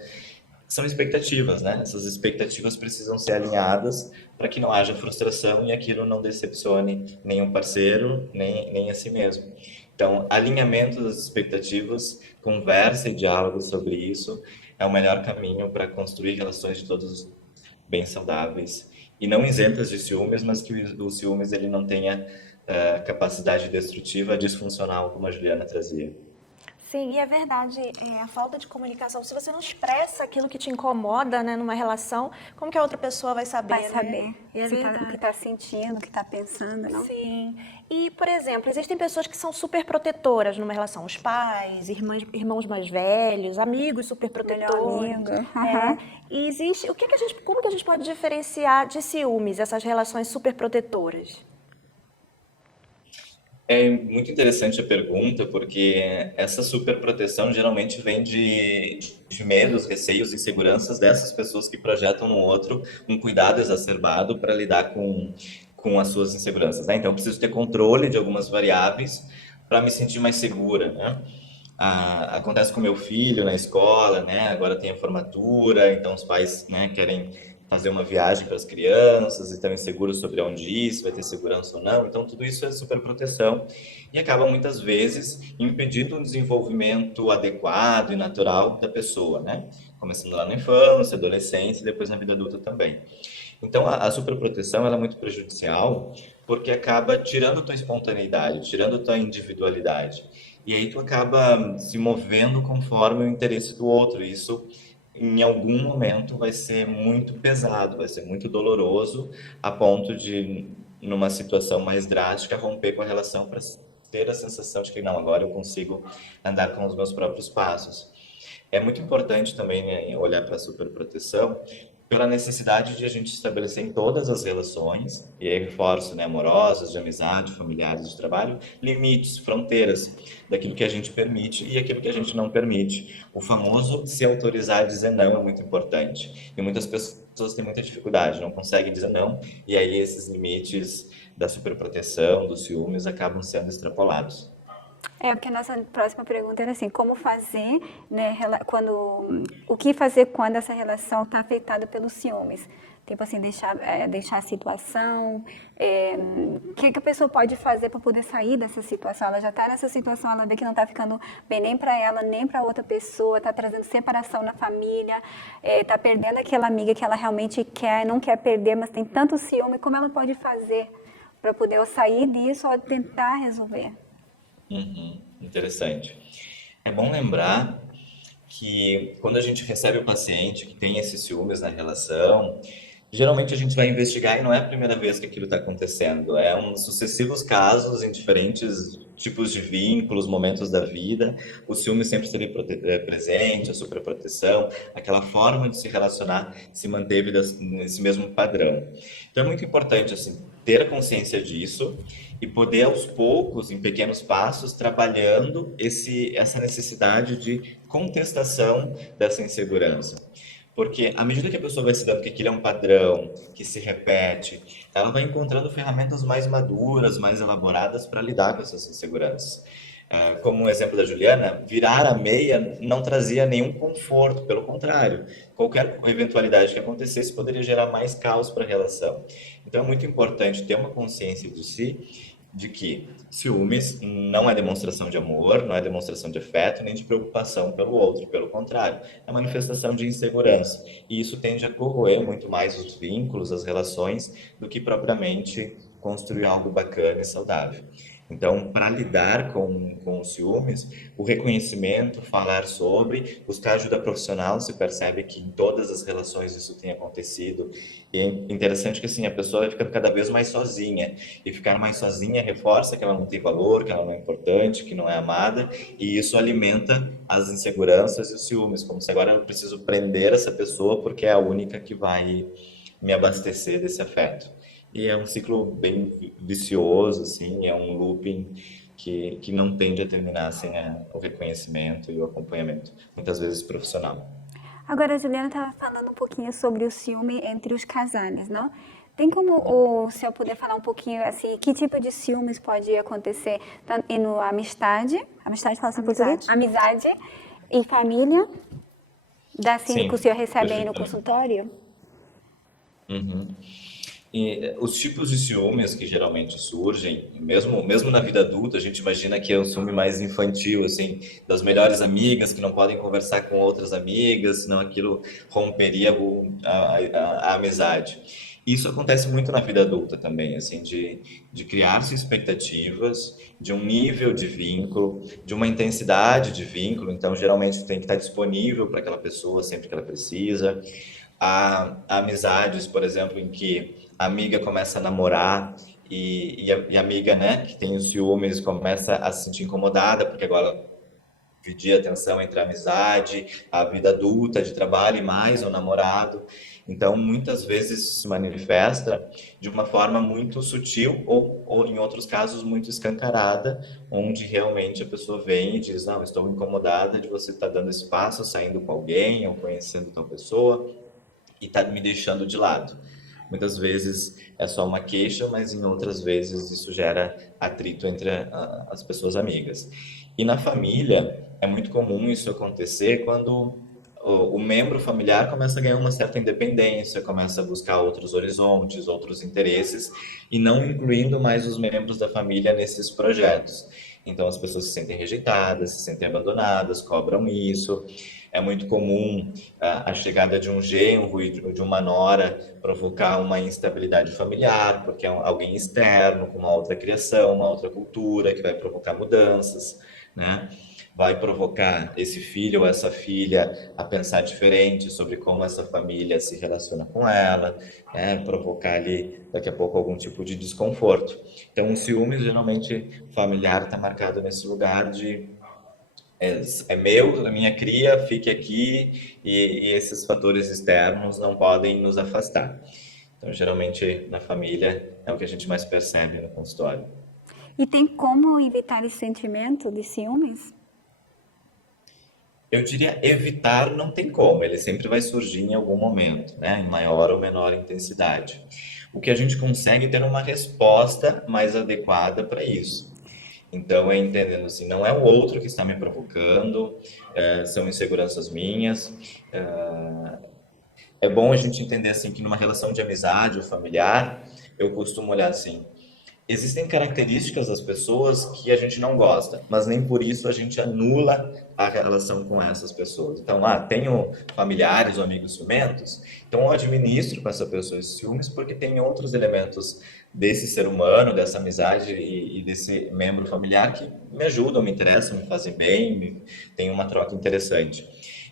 são expectativas, né? Essas expectativas precisam ser alinhadas para que não haja frustração e aquilo não decepcione nem o parceiro, nem a si mesmo. Então, alinhamento das expectativas, conversa e diálogo sobre isso é o melhor caminho para construir relações de todos bem saudáveis e não isentas de ciúmes, mas que o ciúmes ele não tenha capacidade destrutiva, disfuncional, como a Juliana trazia. Sim, e é verdade, a falta de comunicação. Se você não expressa aquilo que te incomoda, né, numa relação, como que a outra pessoa vai saber? Vai saber né? o que está sentindo, o que está pensando, não? Sim. E, por exemplo, existem pessoas que são super protetoras numa relação. Os pais, irmãos mais velhos, amigos super protetores. Melhor amigo. E existe, como que a gente pode diferenciar de ciúmes essas relações super protetoras? É muito interessante a pergunta, porque essa superproteção geralmente vem de medos, receios e inseguranças dessas pessoas que projetam no outro um cuidado exacerbado para lidar com as suas inseguranças, né? Então, eu preciso ter controle de algumas variáveis para me sentir mais segura, né? Acontece com meu filho na escola, né? Agora tem a formatura, então os pais, né, querem fazer uma viagem para as crianças e estão inseguros sobre onde ir, se vai ter segurança ou não. Então, tudo isso é superproteção e acaba muitas vezes impedindo um desenvolvimento adequado e natural da pessoa, né? Começando lá na infância, adolescência e depois na vida adulta também. Então, a superproteção ela é muito prejudicial porque acaba tirando tua espontaneidade, tirando tua individualidade. E aí tu acaba se movendo conforme o interesse do outro. E isso em algum momento vai ser muito pesado, vai ser muito doloroso, a ponto de, numa situação mais drástica, romper com a relação para ter a sensação de que não, agora eu consigo andar com os meus próprios passos. É muito importante também, né, olhar para a superproteção pela necessidade de a gente estabelecer em todas as relações, e aí reforço, né, amorosas, de amizade, familiares, de trabalho, limites, fronteiras daquilo que a gente permite e aquilo que a gente não permite. O famoso se autorizar a dizer não é muito importante. E muitas pessoas têm muita dificuldade, não conseguem dizer não, e aí esses limites da superproteção, dos ciúmes, acabam sendo extrapolados. Porque a nossa próxima pergunta era assim, como fazer, né, o que fazer quando essa relação está afetada pelos ciúmes? Tipo assim, deixar a situação, o que a pessoa pode fazer para poder sair dessa situação? Ela já está nessa situação, ela vê que não está ficando bem nem para ela, nem para outra pessoa, está trazendo separação na família, está perdendo aquela amiga que ela realmente quer, não quer perder, mas tem tanto ciúme, como ela pode fazer para poder ou sair disso ou tentar resolver? Interessante. É bom lembrar que quando a gente recebe o paciente que tem esses ciúmes na relação, geralmente a gente vai investigar e não é a primeira vez que aquilo está acontecendo, é sucessivos casos em diferentes tipos de vínculos, momentos da vida, o ciúme sempre esteve presente, a superproteção, aquela forma de se relacionar se manteve nesse mesmo padrão. Então é muito importante assim, ter a consciência disso e poder aos poucos, em pequenos passos, trabalhando essa necessidade de contestação dessa insegurança. Porque à medida que a pessoa vai se dando que aquilo é um padrão, que se repete, ela vai encontrando ferramentas mais maduras, mais elaboradas para lidar com essas inseguranças. Como o exemplo da Juliana, virar a meia não trazia nenhum conforto, pelo contrário, qualquer eventualidade que acontecesse poderia gerar mais caos para a relação. Então é muito importante ter uma consciência de si, de que ciúmes não é demonstração de amor, não é demonstração de afeto, nem de preocupação pelo outro, pelo contrário, é manifestação de insegurança. E isso tende a corroer muito mais os vínculos, as relações, do que propriamente construir algo bacana e saudável. Então, para lidar com os ciúmes, o reconhecimento, falar sobre, buscar ajuda profissional, se percebe que em todas as relações isso tem acontecido. E é interessante que assim, a pessoa vai ficando cada vez mais sozinha. E ficar mais sozinha reforça que ela não tem valor, que ela não é importante, que não é amada. E isso alimenta as inseguranças e os ciúmes. Como se agora eu preciso prender essa pessoa porque é a única que vai me abastecer desse afeto. E é um ciclo bem vicioso, assim, é um looping que não tende a terminar sem o reconhecimento e o acompanhamento, muitas vezes profissional. Agora, a Juliana estava falando um pouquinho sobre o ciúme entre os casais, não? Tem como o senhor poder falar um pouquinho, assim, que tipo de ciúmes pode acontecer tanto no amizade fala assim em português? Amizade e família, assim, Sim, que o senhor recebe aí no perfeitamente. consultório? Uhum. E os tipos de ciúmes que geralmente surgem, mesmo na vida adulta, a gente imagina que é o ciúme mais infantil, assim, das melhores amigas que não podem conversar com outras amigas, senão aquilo romperia a amizade. Isso acontece muito na vida adulta também, assim, de criar-se expectativas de um nível de vínculo, de uma intensidade de vínculo, então geralmente tem que estar disponível para aquela pessoa sempre que ela precisa. Há amizades, por exemplo, em que a amiga começa a namorar e a amiga, né, que tem os ciúmes, começa a se sentir incomodada, porque agora dividir a atenção entre a amizade, a vida adulta de trabalho e mais o namorado. Então, muitas vezes se manifesta de uma forma muito sutil ou em outros casos, muito escancarada, onde realmente a pessoa vem e diz, não, estou incomodada de você estar dando espaço, saindo com alguém ou conhecendo tal pessoa e está me deixando de lado. Muitas vezes é só uma queixa, mas em outras vezes isso gera atrito entre as pessoas amigas. E na família é muito comum isso acontecer quando o membro familiar começa a ganhar uma certa independência, começa a buscar outros horizontes, outros interesses e não incluindo mais os membros da família nesses projetos. Então as pessoas se sentem rejeitadas, se sentem abandonadas, cobram isso. É muito comum a chegada de um genro e de uma nora provocar uma instabilidade familiar, porque é alguém externo, com uma outra criação, uma outra cultura, que vai provocar mudanças, né? Vai provocar esse filho ou essa filha a pensar diferente sobre como essa família se relaciona com ela, né? Provocar ali, daqui a pouco, algum tipo de desconforto. Então, o ciúme, geralmente, familiar está marcado nesse lugar de é meu, a minha cria, fique aqui e esses fatores externos não podem nos afastar. Então, geralmente, na família é o que a gente mais percebe no consultório. E tem como evitar esse sentimento de ciúmes? Eu diria evitar não tem como, ele sempre vai surgir em algum momento, né? Em maior ou menor intensidade. O que a gente consegue é ter uma resposta mais adequada para isso. Então, é entendendo assim, não é o outro que está me provocando, são inseguranças minhas. É bom a gente entender assim que numa relação de amizade ou familiar, eu costumo olhar assim, existem características das pessoas que a gente não gosta, mas nem por isso a gente anula a relação com essas pessoas. Então, tenho familiares ou amigos ciumentos, então eu administro com essa pessoa esses ciúmes porque tem outros elementos desse ser humano, dessa amizade e desse membro familiar que me ajudam, me interessam, me fazem bem, tem uma troca interessante.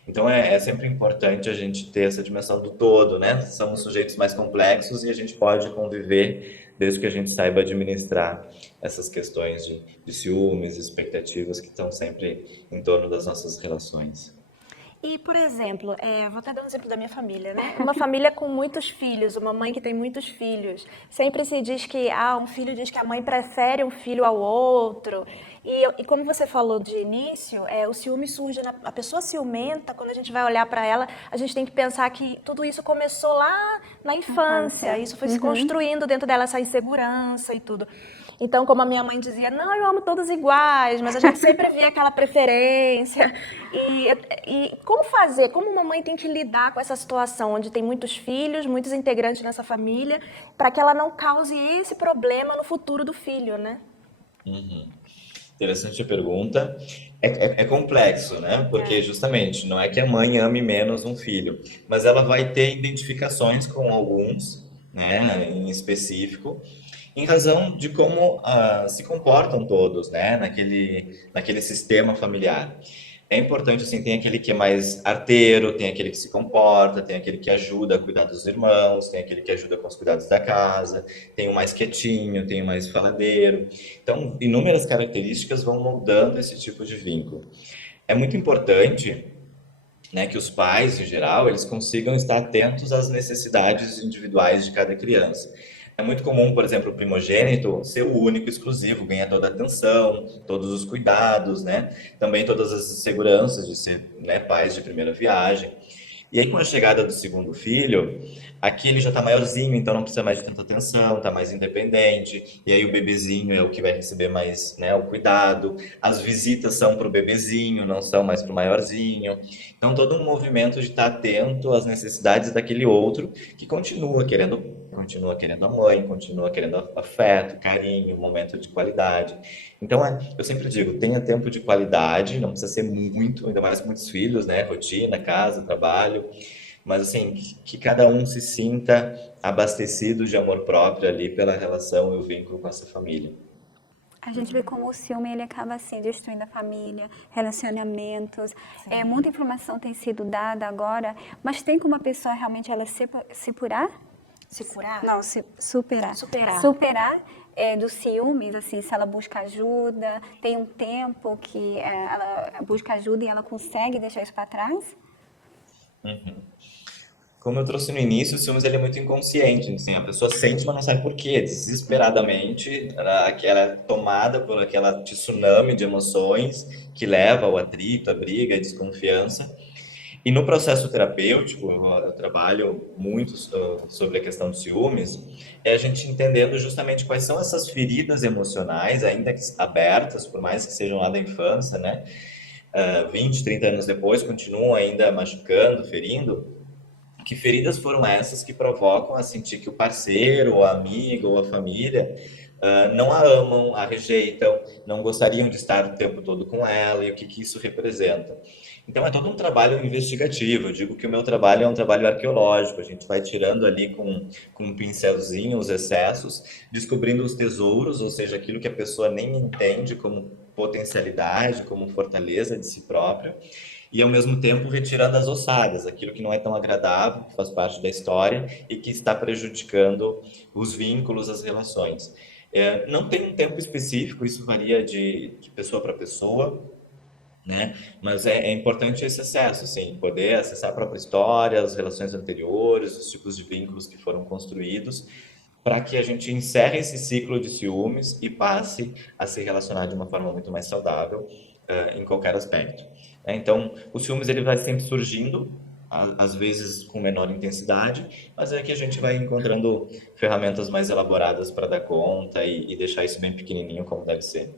Então é sempre importante a gente ter essa dimensão do todo, né? Somos sujeitos mais complexos e a gente pode conviver desde que a gente saiba administrar essas questões de ciúmes, expectativas que estão sempre em torno das nossas relações. E, por exemplo, vou até dar um exemplo da minha família, né? Uma família com muitos filhos, uma mãe que tem muitos filhos. Sempre se diz que um filho diz que a mãe prefere um filho ao outro. E como você falou de início, o ciúme surge a pessoa ciumenta, quando a gente vai olhar para ela, a gente tem que pensar que tudo isso começou lá na infância. Isso foi se construindo dentro dela, essa insegurança e tudo. Então, como a minha mãe dizia, não, eu amo todos iguais, mas a gente sempre vê aquela preferência. E como fazer? Como uma mãe tem que lidar com essa situação onde tem muitos filhos, muitos integrantes nessa família, para que ela não cause esse problema no futuro do filho, né? Uhum. Interessante a pergunta. É complexo, né? Porque justamente não é que a mãe ame menos um filho, mas ela vai ter identificações com alguns, né, em específico. em razão de como se comportam todos, né, naquele sistema familiar. É importante, assim, tem aquele que é mais arteiro, tem aquele que se comporta, tem aquele que ajuda a cuidar dos irmãos, tem aquele que ajuda com os cuidados da casa, tem o mais quietinho, tem o mais faladeiro. Então, inúmeras características vão moldando esse tipo de vínculo. É muito importante, né, que os pais, em geral, eles consigam estar atentos às necessidades individuais de cada criança. É muito comum, por exemplo, o primogênito ser o único exclusivo, ganhar toda a atenção, todos os cuidados, né? Também todas as seguranças de ser, né, pais de primeira viagem. E aí, com a chegada do segundo filho, aqui ele já está maiorzinho, então não precisa mais de tanta atenção, está mais independente. E aí o bebezinho é o que vai receber mais, né, o cuidado. As visitas são para o bebezinho, não são mais para o maiorzinho. Então, todo um movimento de estar atento às necessidades daquele outro que continua querendo a mãe, continua querendo afeto, carinho, momento de qualidade. Então, eu sempre digo, tenha tempo de qualidade, não precisa ser muito, ainda mais com muitos filhos, né? Rotina, casa, trabalho, mas assim, que cada um se sinta abastecido de amor próprio ali pela relação e o vínculo com essa família. A gente vê como o ciúme ele acaba assim destruindo a família, relacionamentos. Muita informação tem sido dada agora, mas tem como a pessoa realmente ela se curar? Se curar? Não, superar. Superar dos ciúmes, assim, se ela busca ajuda, tem um tempo que ela busca ajuda e ela consegue deixar isso para trás? Como eu trouxe no início, o ciúmes ele é muito inconsciente, assim, a pessoa sente, mas não sabe por quê, desesperadamente, ela é tomada por aquela tsunami de emoções que leva ao atrito, à briga, à desconfiança. E no processo terapêutico, eu trabalho muito sobre a questão dos ciúmes, é a gente entendendo justamente quais são essas feridas emocionais, ainda que abertas, por mais que sejam lá da infância, né? 20, 30 anos depois, continuam ainda machucando, ferindo. Que feridas foram essas que provocam a sentir que o parceiro, ou a amiga, ou a família não a amam, a rejeitam, não gostariam de estar o tempo todo com ela, e o que isso representa. Então, é todo um trabalho investigativo. Eu digo que o meu trabalho é um trabalho arqueológico. A gente vai tirando ali com um pincelzinho os excessos, descobrindo os tesouros, ou seja, aquilo que a pessoa nem entende como potencialidade, como fortaleza de si própria, e ao mesmo tempo retirando as ossadas, aquilo que não é tão agradável, que faz parte da história e que está prejudicando os vínculos, as relações. Não tem um tempo específico, isso varia de pessoa para pessoa, né? Mas é importante esse acesso, assim, poder acessar a própria história, as relações anteriores, os tipos de vínculos que foram construídos, para que a gente encerre esse ciclo de ciúmes e passe a se relacionar de uma forma muito mais saudável em qualquer aspecto. Então, o ciúmes ele vai sempre surgindo, às vezes com menor intensidade, mas é que a gente vai encontrando ferramentas mais elaboradas para dar conta e deixar isso bem pequenininho como deve ser.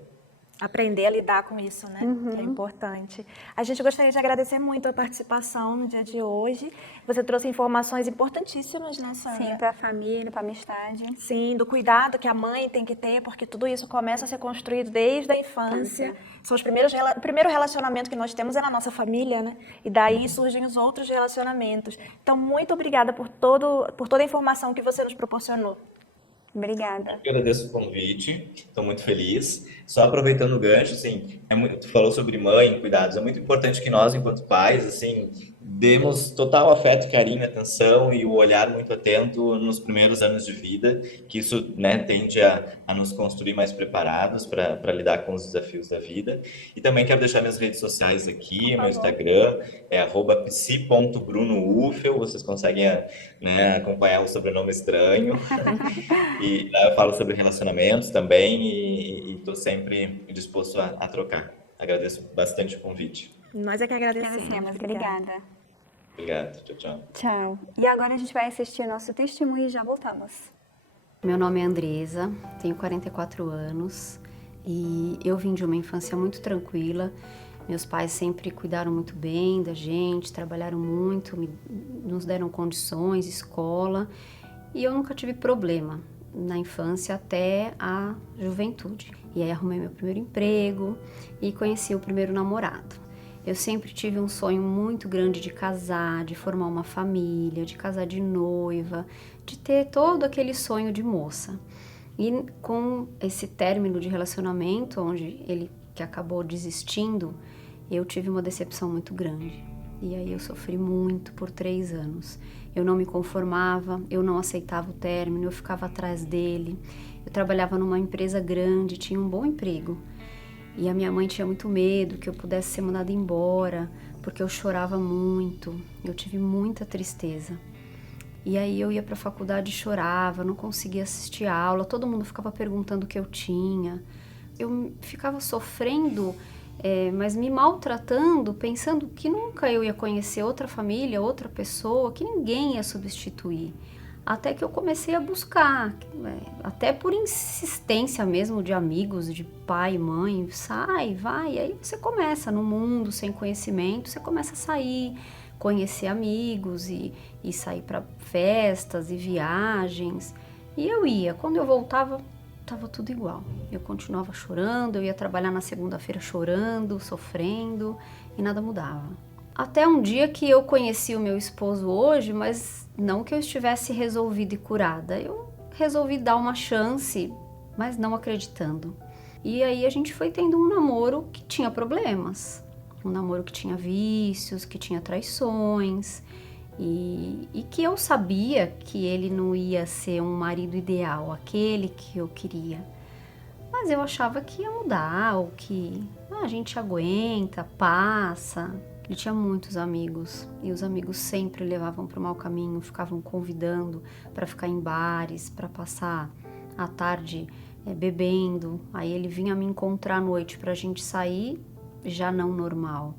Aprender a lidar com isso, né? Que é importante. A gente gostaria de agradecer muito a participação no dia de hoje. Você trouxe informações importantíssimas, né, Sandra? Sim, para a família, para a amistade. Sim, do cuidado que a mãe tem que ter, porque tudo isso começa a ser construído desde a infância. São o primeiro relacionamento que nós temos é na nossa família, né? E daí surgem os outros relacionamentos. Então, muito obrigada por toda a informação que você nos proporcionou. Obrigada. Eu agradeço o convite, estou muito feliz. Só aproveitando o gancho, assim, tu falou sobre mãe, cuidados, é muito importante que nós, enquanto pais, assim, demos total afeto, carinho, atenção e o olhar muito atento nos primeiros anos de vida, que isso, né, tende a nos construir mais preparados para lidar com os desafios da vida. E também quero deixar minhas redes sociais aqui, meu Instagram é @psi.brunoufel, vocês conseguem, né, acompanhar um sobrenome estranho. E lá eu falo sobre relacionamentos também e estou sempre disposto a trocar. Agradeço bastante o convite. Nós é que agradecemos. Obrigada. Obrigado. Tchau, tchau. Tchau. E agora a gente vai assistir o nosso testemunho e já voltamos. Meu nome é Andresa, tenho 44 anos e eu vim de uma infância muito tranquila. Meus pais sempre cuidaram muito bem da gente, trabalharam muito, nos deram condições, escola, e eu nunca tive problema na infância até a juventude. E aí arrumei meu primeiro emprego e conheci o primeiro namorado. Eu sempre tive um sonho muito grande de casar, de formar uma família, de casar de noiva, de ter todo aquele sonho de moça. E com esse término de relacionamento, onde ele que acabou desistindo, eu tive uma decepção muito grande. E aí eu sofri muito por 3 anos. Eu não me conformava, eu não aceitava o término, eu ficava atrás dele. Eu trabalhava numa empresa grande, tinha um bom emprego. E a minha mãe tinha muito medo que eu pudesse ser mandada embora, porque eu chorava muito, eu tive muita tristeza. E aí eu ia para a faculdade e chorava, não conseguia assistir a aula, todo mundo ficava perguntando o que eu tinha. Eu ficava sofrendo, mas me maltratando, pensando que nunca eu ia conhecer outra família, outra pessoa, que ninguém ia substituir. Até que eu comecei a buscar, até por insistência mesmo de amigos, de pai, mãe, sai, vai. Aí você começa no mundo sem conhecimento, você começa a sair, conhecer amigos e sair para festas e viagens. E eu ia, quando eu voltava, estava tudo igual. Eu continuava chorando, eu ia trabalhar na segunda-feira chorando, sofrendo e nada mudava. Até um dia que eu conheci o meu esposo hoje, mas não que eu estivesse resolvida e curada. Eu resolvi dar uma chance, mas não acreditando. E aí a gente foi tendo um namoro que tinha problemas. Um namoro que tinha vícios, que tinha traições. E que eu sabia que ele não ia ser um marido ideal, aquele que eu queria. Mas eu achava que ia mudar, ou que a gente aguenta, passa. Ele tinha muitos amigos, e os amigos sempre levavam para o mau caminho, ficavam convidando para ficar em bares, para passar a tarde bebendo. Aí ele vinha me encontrar à noite para a gente sair, já não normal.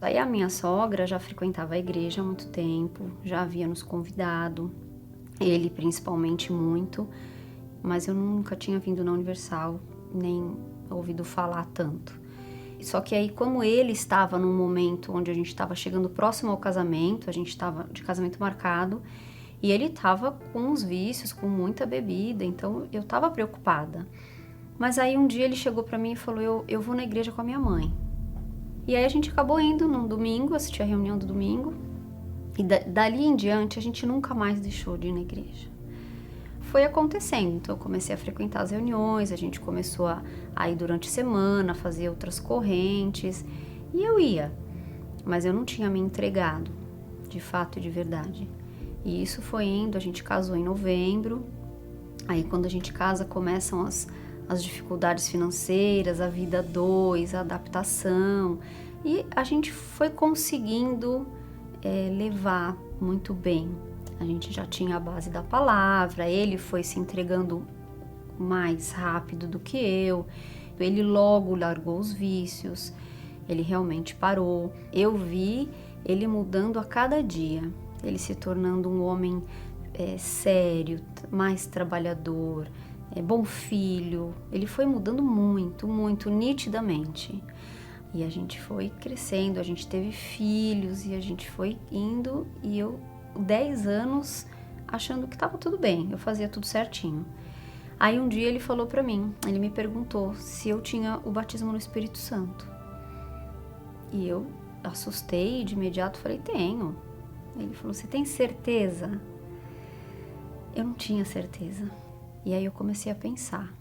Aí a minha sogra já frequentava a igreja há muito tempo, já havia nos convidado, ele principalmente muito, mas eu nunca tinha vindo na Universal, nem ouvido falar tanto. Só que aí, como ele estava num momento onde a gente estava chegando próximo ao casamento, a gente estava de casamento marcado, e ele estava com os vícios, com muita bebida, então eu estava preocupada. Mas aí um dia ele chegou para mim e falou, eu vou na igreja com a minha mãe. E aí a gente acabou indo num domingo, assistir a reunião do domingo, e dali em diante a gente nunca mais deixou de ir na igreja. Foi acontecendo, então eu comecei a frequentar as reuniões, a gente começou a ir durante a semana, fazer outras correntes, e eu ia, mas eu não tinha me entregado, de fato e de verdade. E isso foi indo, a gente casou em novembro, aí quando a gente casa começam as dificuldades financeiras, a vida a dois, a adaptação, e a gente foi conseguindo levar muito bem. A gente já tinha a base da palavra, ele foi se entregando mais rápido do que eu, ele logo largou os vícios, ele realmente parou. Eu vi ele mudando a cada dia, ele se tornando um homem sério, mais trabalhador, bom filho. Ele foi mudando muito, muito, nitidamente. E a gente foi crescendo, a gente teve filhos e a gente foi indo, e eu 10 anos achando que estava tudo bem, eu fazia tudo certinho. Aí um dia ele falou para mim, ele me perguntou se eu tinha o batismo no Espírito Santo. E eu assustei de imediato, falei, tenho. Ele falou, você tem certeza? Eu não tinha certeza. E aí eu comecei a pensar,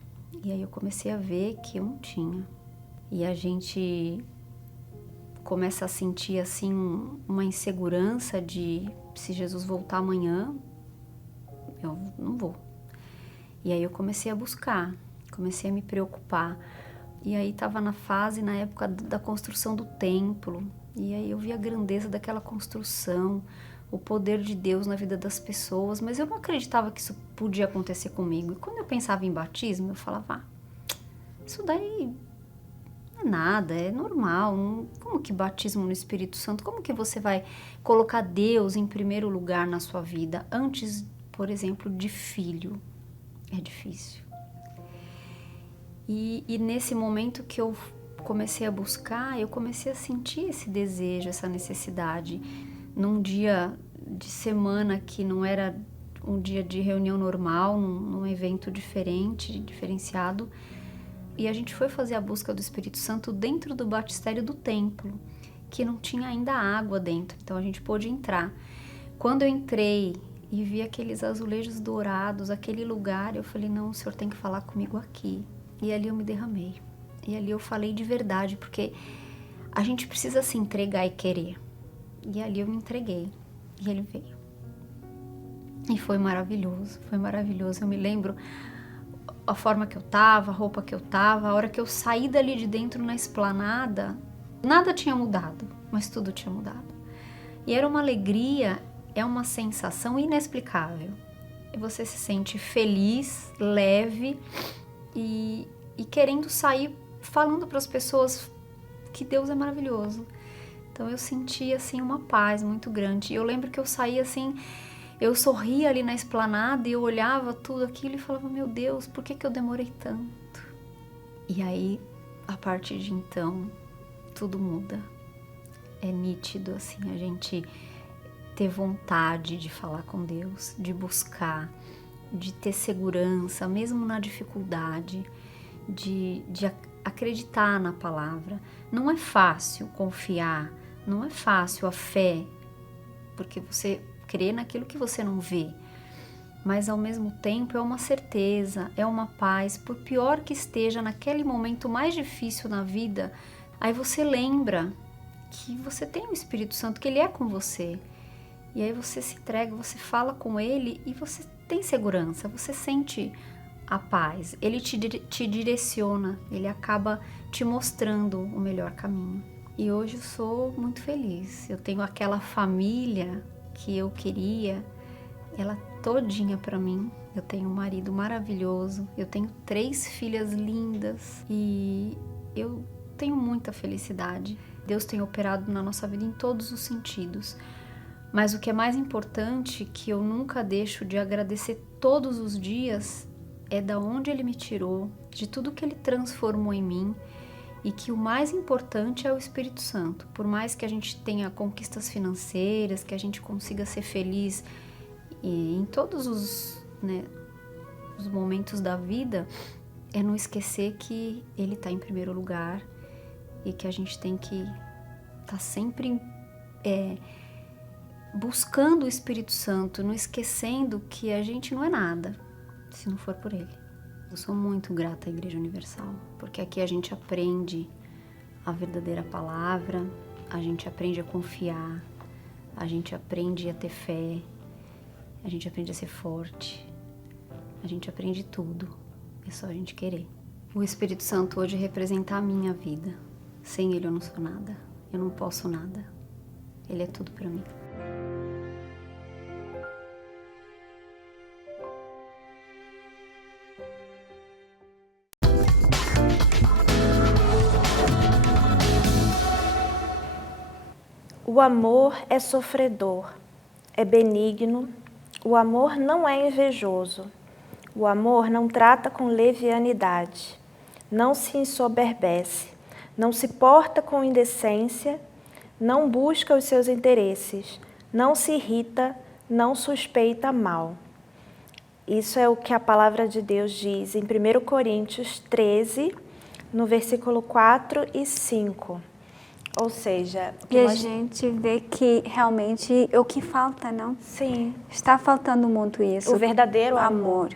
e aí eu comecei a ver que eu não tinha. E a gente começa a sentir assim uma insegurança de se Jesus voltar amanhã, eu não vou. E aí eu comecei a buscar, comecei a me preocupar. E aí estava na época da construção do templo, e aí eu vi a grandeza daquela construção, o poder de Deus na vida das pessoas, mas eu não acreditava que isso podia acontecer comigo. E quando eu pensava em batismo, eu falava, isso daí não é nada, é normal. Como que batismo no Espírito Santo? Como que você vai colocar Deus em primeiro lugar na sua vida antes, por exemplo, de filho? É difícil. E nesse momento que eu comecei a buscar, eu comecei a sentir esse desejo, essa necessidade. Num dia de semana que não era um dia de reunião normal, num evento diferenciado, e a gente foi fazer a busca do Espírito Santo dentro do batistério do templo, que não tinha ainda água dentro, então a gente pôde entrar. Quando eu entrei e vi aqueles azulejos dourados, aquele lugar. Eu falei, não, o Senhor tem que falar comigo aqui. E ali eu me derramei. E ali eu falei de verdade, porque a gente precisa se entregar e querer. E ali eu me entreguei. E ele veio. E foi maravilhoso, foi maravilhoso. Eu me lembro a forma que eu tava, a roupa que eu tava, a hora que eu saí dali de dentro na esplanada, nada tinha mudado, mas tudo tinha mudado. E era uma alegria, é uma sensação inexplicável. E você se sente feliz, leve e querendo sair falando para as pessoas que Deus é maravilhoso. Então eu senti assim uma paz muito grande. E eu lembro que eu saí assim, eu sorria ali na esplanada e eu olhava tudo aquilo e falava, meu Deus, por que eu demorei tanto? E aí, a partir de então, tudo muda. É nítido, assim, a gente ter vontade de falar com Deus, de buscar, de ter segurança, mesmo na dificuldade, de acreditar na palavra. Não é fácil confiar, não é fácil a fé, porque você crê naquilo que você não vê, mas ao mesmo tempo é uma certeza, é uma paz, por pior que esteja naquele momento mais difícil na vida, aí você lembra que você tem o Espírito Santo, que Ele é com você, e aí você se entrega, você fala com Ele e você tem segurança, você sente a paz, Ele te direciona, Ele acaba te mostrando o melhor caminho. E hoje eu sou muito feliz, eu tenho aquela família que eu queria, ela todinha para mim. Eu tenho um marido maravilhoso, eu tenho 3 filhas lindas e eu tenho muita felicidade. Deus tem operado na nossa vida em todos os sentidos. Mas o que é mais importante, que eu nunca deixo de agradecer todos os dias, é da onde Ele me tirou, de tudo que Ele transformou em mim. E que o mais importante é o Espírito Santo. Por mais que a gente tenha conquistas financeiras, que a gente consiga ser feliz em todos os momentos da vida, é não esquecer que Ele está em primeiro lugar e que a gente tem que estar sempre buscando o Espírito Santo, não esquecendo que a gente não é nada se não for por Ele. Eu sou muito grata à Igreja Universal, porque aqui a gente aprende a verdadeira palavra, a gente aprende a confiar, a gente aprende a ter fé, a gente aprende a ser forte, a gente aprende tudo, é só a gente querer. O Espírito Santo hoje representa a minha vida, sem Ele eu não sou nada, eu não posso nada, Ele é tudo para mim. O amor é sofredor, é benigno, o amor não é invejoso, o amor não trata com levianidade, não se ensoberbece, não se porta com indecência, não busca os seus interesses, não se irrita, não suspeita mal. Isso é o que a palavra de Deus diz em 1 Coríntios 13, no versículo 4 e 5. Ou seja, e a gente vê que realmente é o que falta, não? Sim. Está faltando muito isso. O verdadeiro amor.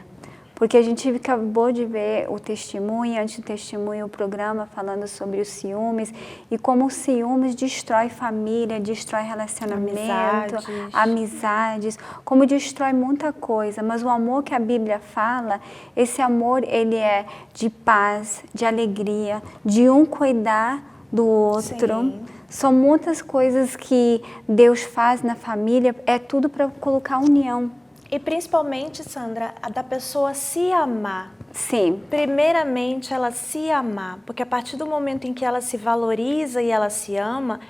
Porque a gente acabou de ver o testemunho, antes do testemunho, o programa falando sobre os ciúmes e como os ciúmes destrói família, destrói relacionamento, amizades, como destrói muita coisa. Mas o amor que a Bíblia fala, esse amor, ele é de paz, de alegria, de um cuidar do outro. Sim. São muitas coisas que Deus faz na família, é tudo para colocar união. E principalmente, Sandra, a da pessoa se amar. Sim. Primeiramente, ela se amar, porque a partir do momento em que ela se valoriza e ela se ama,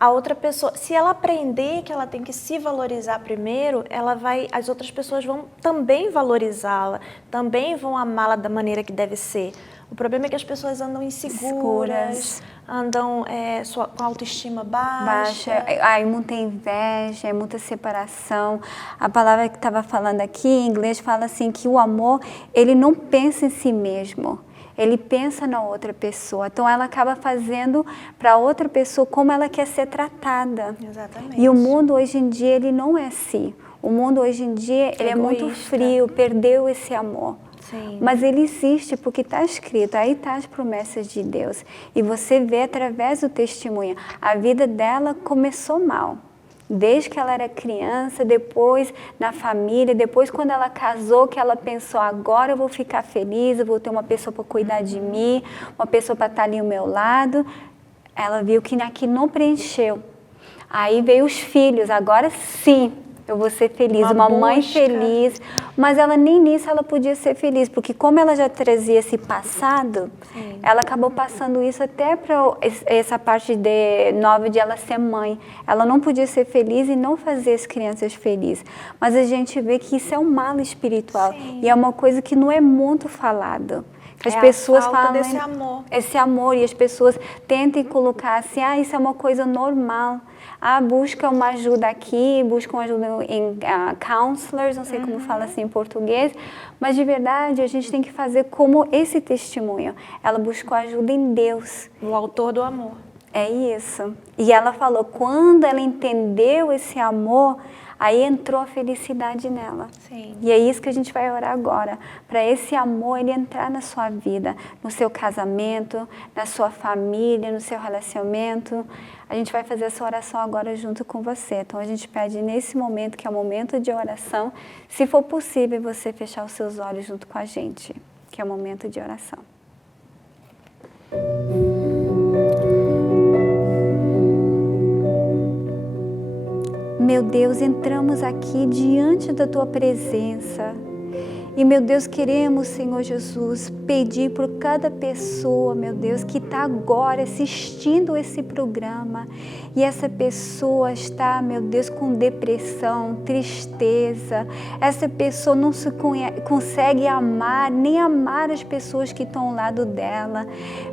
a outra pessoa, se ela aprender que ela tem que se valorizar primeiro, as outras pessoas vão também valorizá-la, também vão amá-la da maneira que deve ser. O problema é que as pessoas andam inseguras, andam com a autoestima baixa. Aí muita inveja, muita separação. A palavra que estava falando aqui em inglês fala assim que o amor, ele não pensa em si mesmo. Ele pensa na outra pessoa. Então ela acaba fazendo para a outra pessoa como ela quer ser tratada. Exatamente. E o mundo hoje em dia, ele não é assim. O mundo hoje em dia ele é muito frio, perdeu esse amor. Sim. Mas ele existe porque está escrito, aí está as promessas de Deus. E você vê através do testemunho, a vida dela começou mal. Desde que ela era criança, depois na família, depois quando ela casou, que ela pensou, agora eu vou ficar feliz, eu vou ter uma pessoa para cuidar de mim, uma pessoa para estar ali ao meu lado. Ela viu que aqui não preencheu. Aí veio os filhos, agora sim. Eu vou ser feliz, uma mãe feliz, mas ela nem nisso ela podia ser feliz, porque como ela já trazia esse passado, ela acabou passando isso até para essa parte nova de ela ser mãe. Ela não podia ser feliz e não fazer as crianças felizes. Mas a gente vê que isso é um mal espiritual e é uma coisa que não é muito falado. As pessoas falam desse amor. Esse amor, e as pessoas tentam colocar assim, isso é uma coisa normal. Busca uma ajuda aqui, busca uma ajuda em counselors, não sei como fala assim em português, mas de verdade a gente tem que fazer como esse testemunho. Ela buscou ajuda em Deus. O autor do amor. É isso. E ela falou, quando ela entendeu esse amor, aí entrou a felicidade nela. Sim. E é isso que a gente vai orar agora, para esse amor ele entrar na sua vida, no seu casamento, na sua família, no seu relacionamento. A gente vai fazer essa oração agora junto com você. Então a gente pede nesse momento, que é o momento de oração, se for possível você fechar os seus olhos junto com a gente, que é o momento de oração. Meu Deus, entramos aqui diante da Tua presença. E, meu Deus, queremos, Senhor Jesus, pedir por cada pessoa, meu Deus, que está agora assistindo esse programa. E essa pessoa está, meu Deus, com depressão, tristeza. Essa pessoa não se consegue amar, nem amar as pessoas que estão ao lado dela.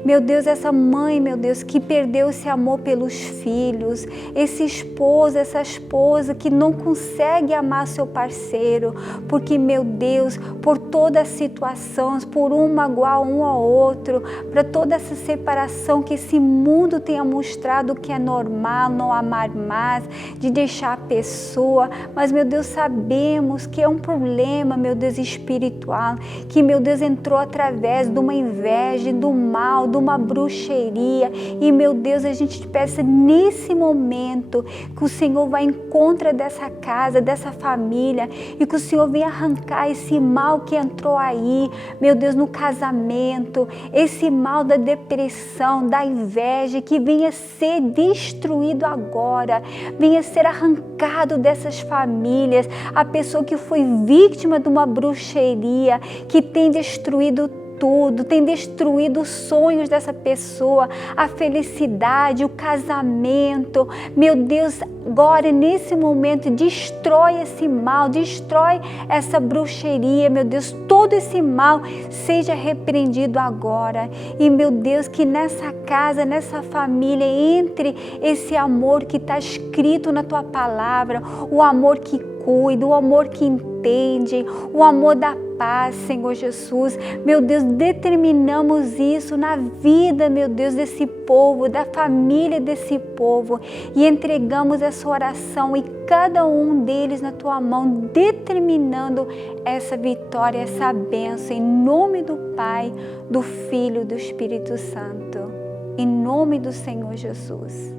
Meu Deus, essa mãe, meu Deus, que perdeu esse amor pelos filhos. Esse esposo, essa esposa que não consegue amar seu parceiro. Porque, meu Deus, por toda a situação, por um magoar um ao outro, para toda essa separação que esse mundo tenha mostrado que é normal, não amar mais, de deixar a pessoa, mas, meu Deus, sabemos que é um problema, meu Deus, espiritual, que, meu Deus, entrou através de uma inveja, do mal, de uma bruxaria, e, meu Deus, a gente te peça nesse momento que o Senhor vá em contra dessa casa, dessa família, e que o Senhor venha arrancar esse mal que entrou aí, meu Deus, no casamento, esse mal da depressão, da inveja, que venha ser destruído agora, venha ser arrancado dessas famílias, a pessoa que foi vítima de uma bruxaria, que tem destruído tudo, tem destruído os sonhos dessa pessoa, a felicidade, o casamento. Meu Deus, agora nesse momento destrói esse mal, destrói essa bruxaria, meu Deus, todo esse mal seja repreendido agora. E, meu Deus, que nessa casa, nessa família, entre esse amor que está escrito na Tua palavra, o amor que cuida, o amor que entende, o amor da paz, Senhor Jesus. Meu Deus, determinamos isso na vida, meu Deus, desse povo, da família desse povo, e entregamos essa oração e cada um deles na Tua mão, determinando essa vitória, essa bênção, em nome do Pai, do Filho e do Espírito Santo, em nome do Senhor Jesus.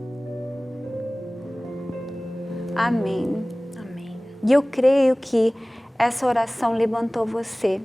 Amém. E eu creio que essa oração levantou você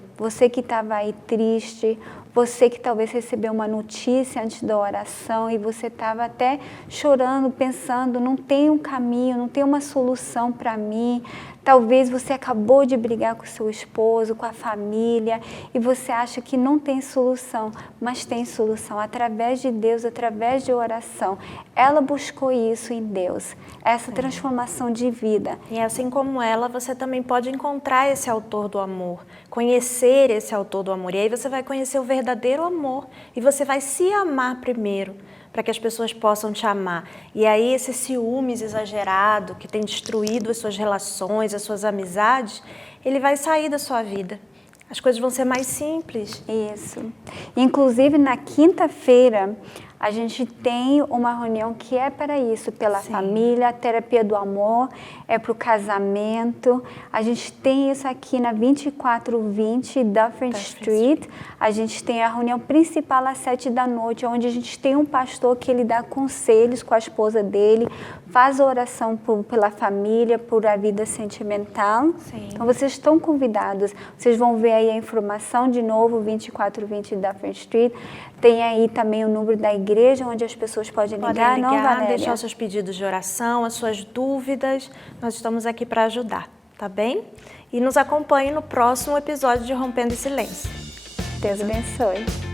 que estava aí triste, você que talvez recebeu uma notícia antes da oração e você estava até chorando, pensando, não tem um caminho, não tem uma solução para mim. Talvez você acabou de brigar com o seu esposo, com a família, e você acha que não tem solução, mas tem solução através de Deus, através de oração. Ela buscou isso em Deus, essa transformação de vida. E assim como ela, você também pode encontrar esse autor do amor, conhecer esse autor do amor, e aí você vai conhecer o verdadeiro amor, e você vai se amar primeiro, para que as pessoas possam te amar. E aí esse ciúmes exagerado que tem destruído as suas relações, as suas amizades, ele vai sair da sua vida. As coisas vão ser mais simples. Isso. Inclusive na quinta-feira, A gente tem uma reunião que é para isso, pela família, a terapia do amor, é para o casamento. A gente tem isso aqui na 2420 Dufferin Street. A gente tem a reunião principal às 7 da noite, onde a gente tem um pastor que ele dá conselhos com a esposa dele, faz oração pela família, por a vida sentimental. Então vocês estão convidados. Vocês vão ver aí a informação de novo, 2420 Dufferin Street. Tem aí também o número da igreja, onde as pessoas podem ligar, não, Valéria? Deixar os seus pedidos de oração, as suas dúvidas. Nós estamos aqui para ajudar, tá bem? E nos acompanhe no próximo episódio de Rompendo o Silêncio. Deus abençoe.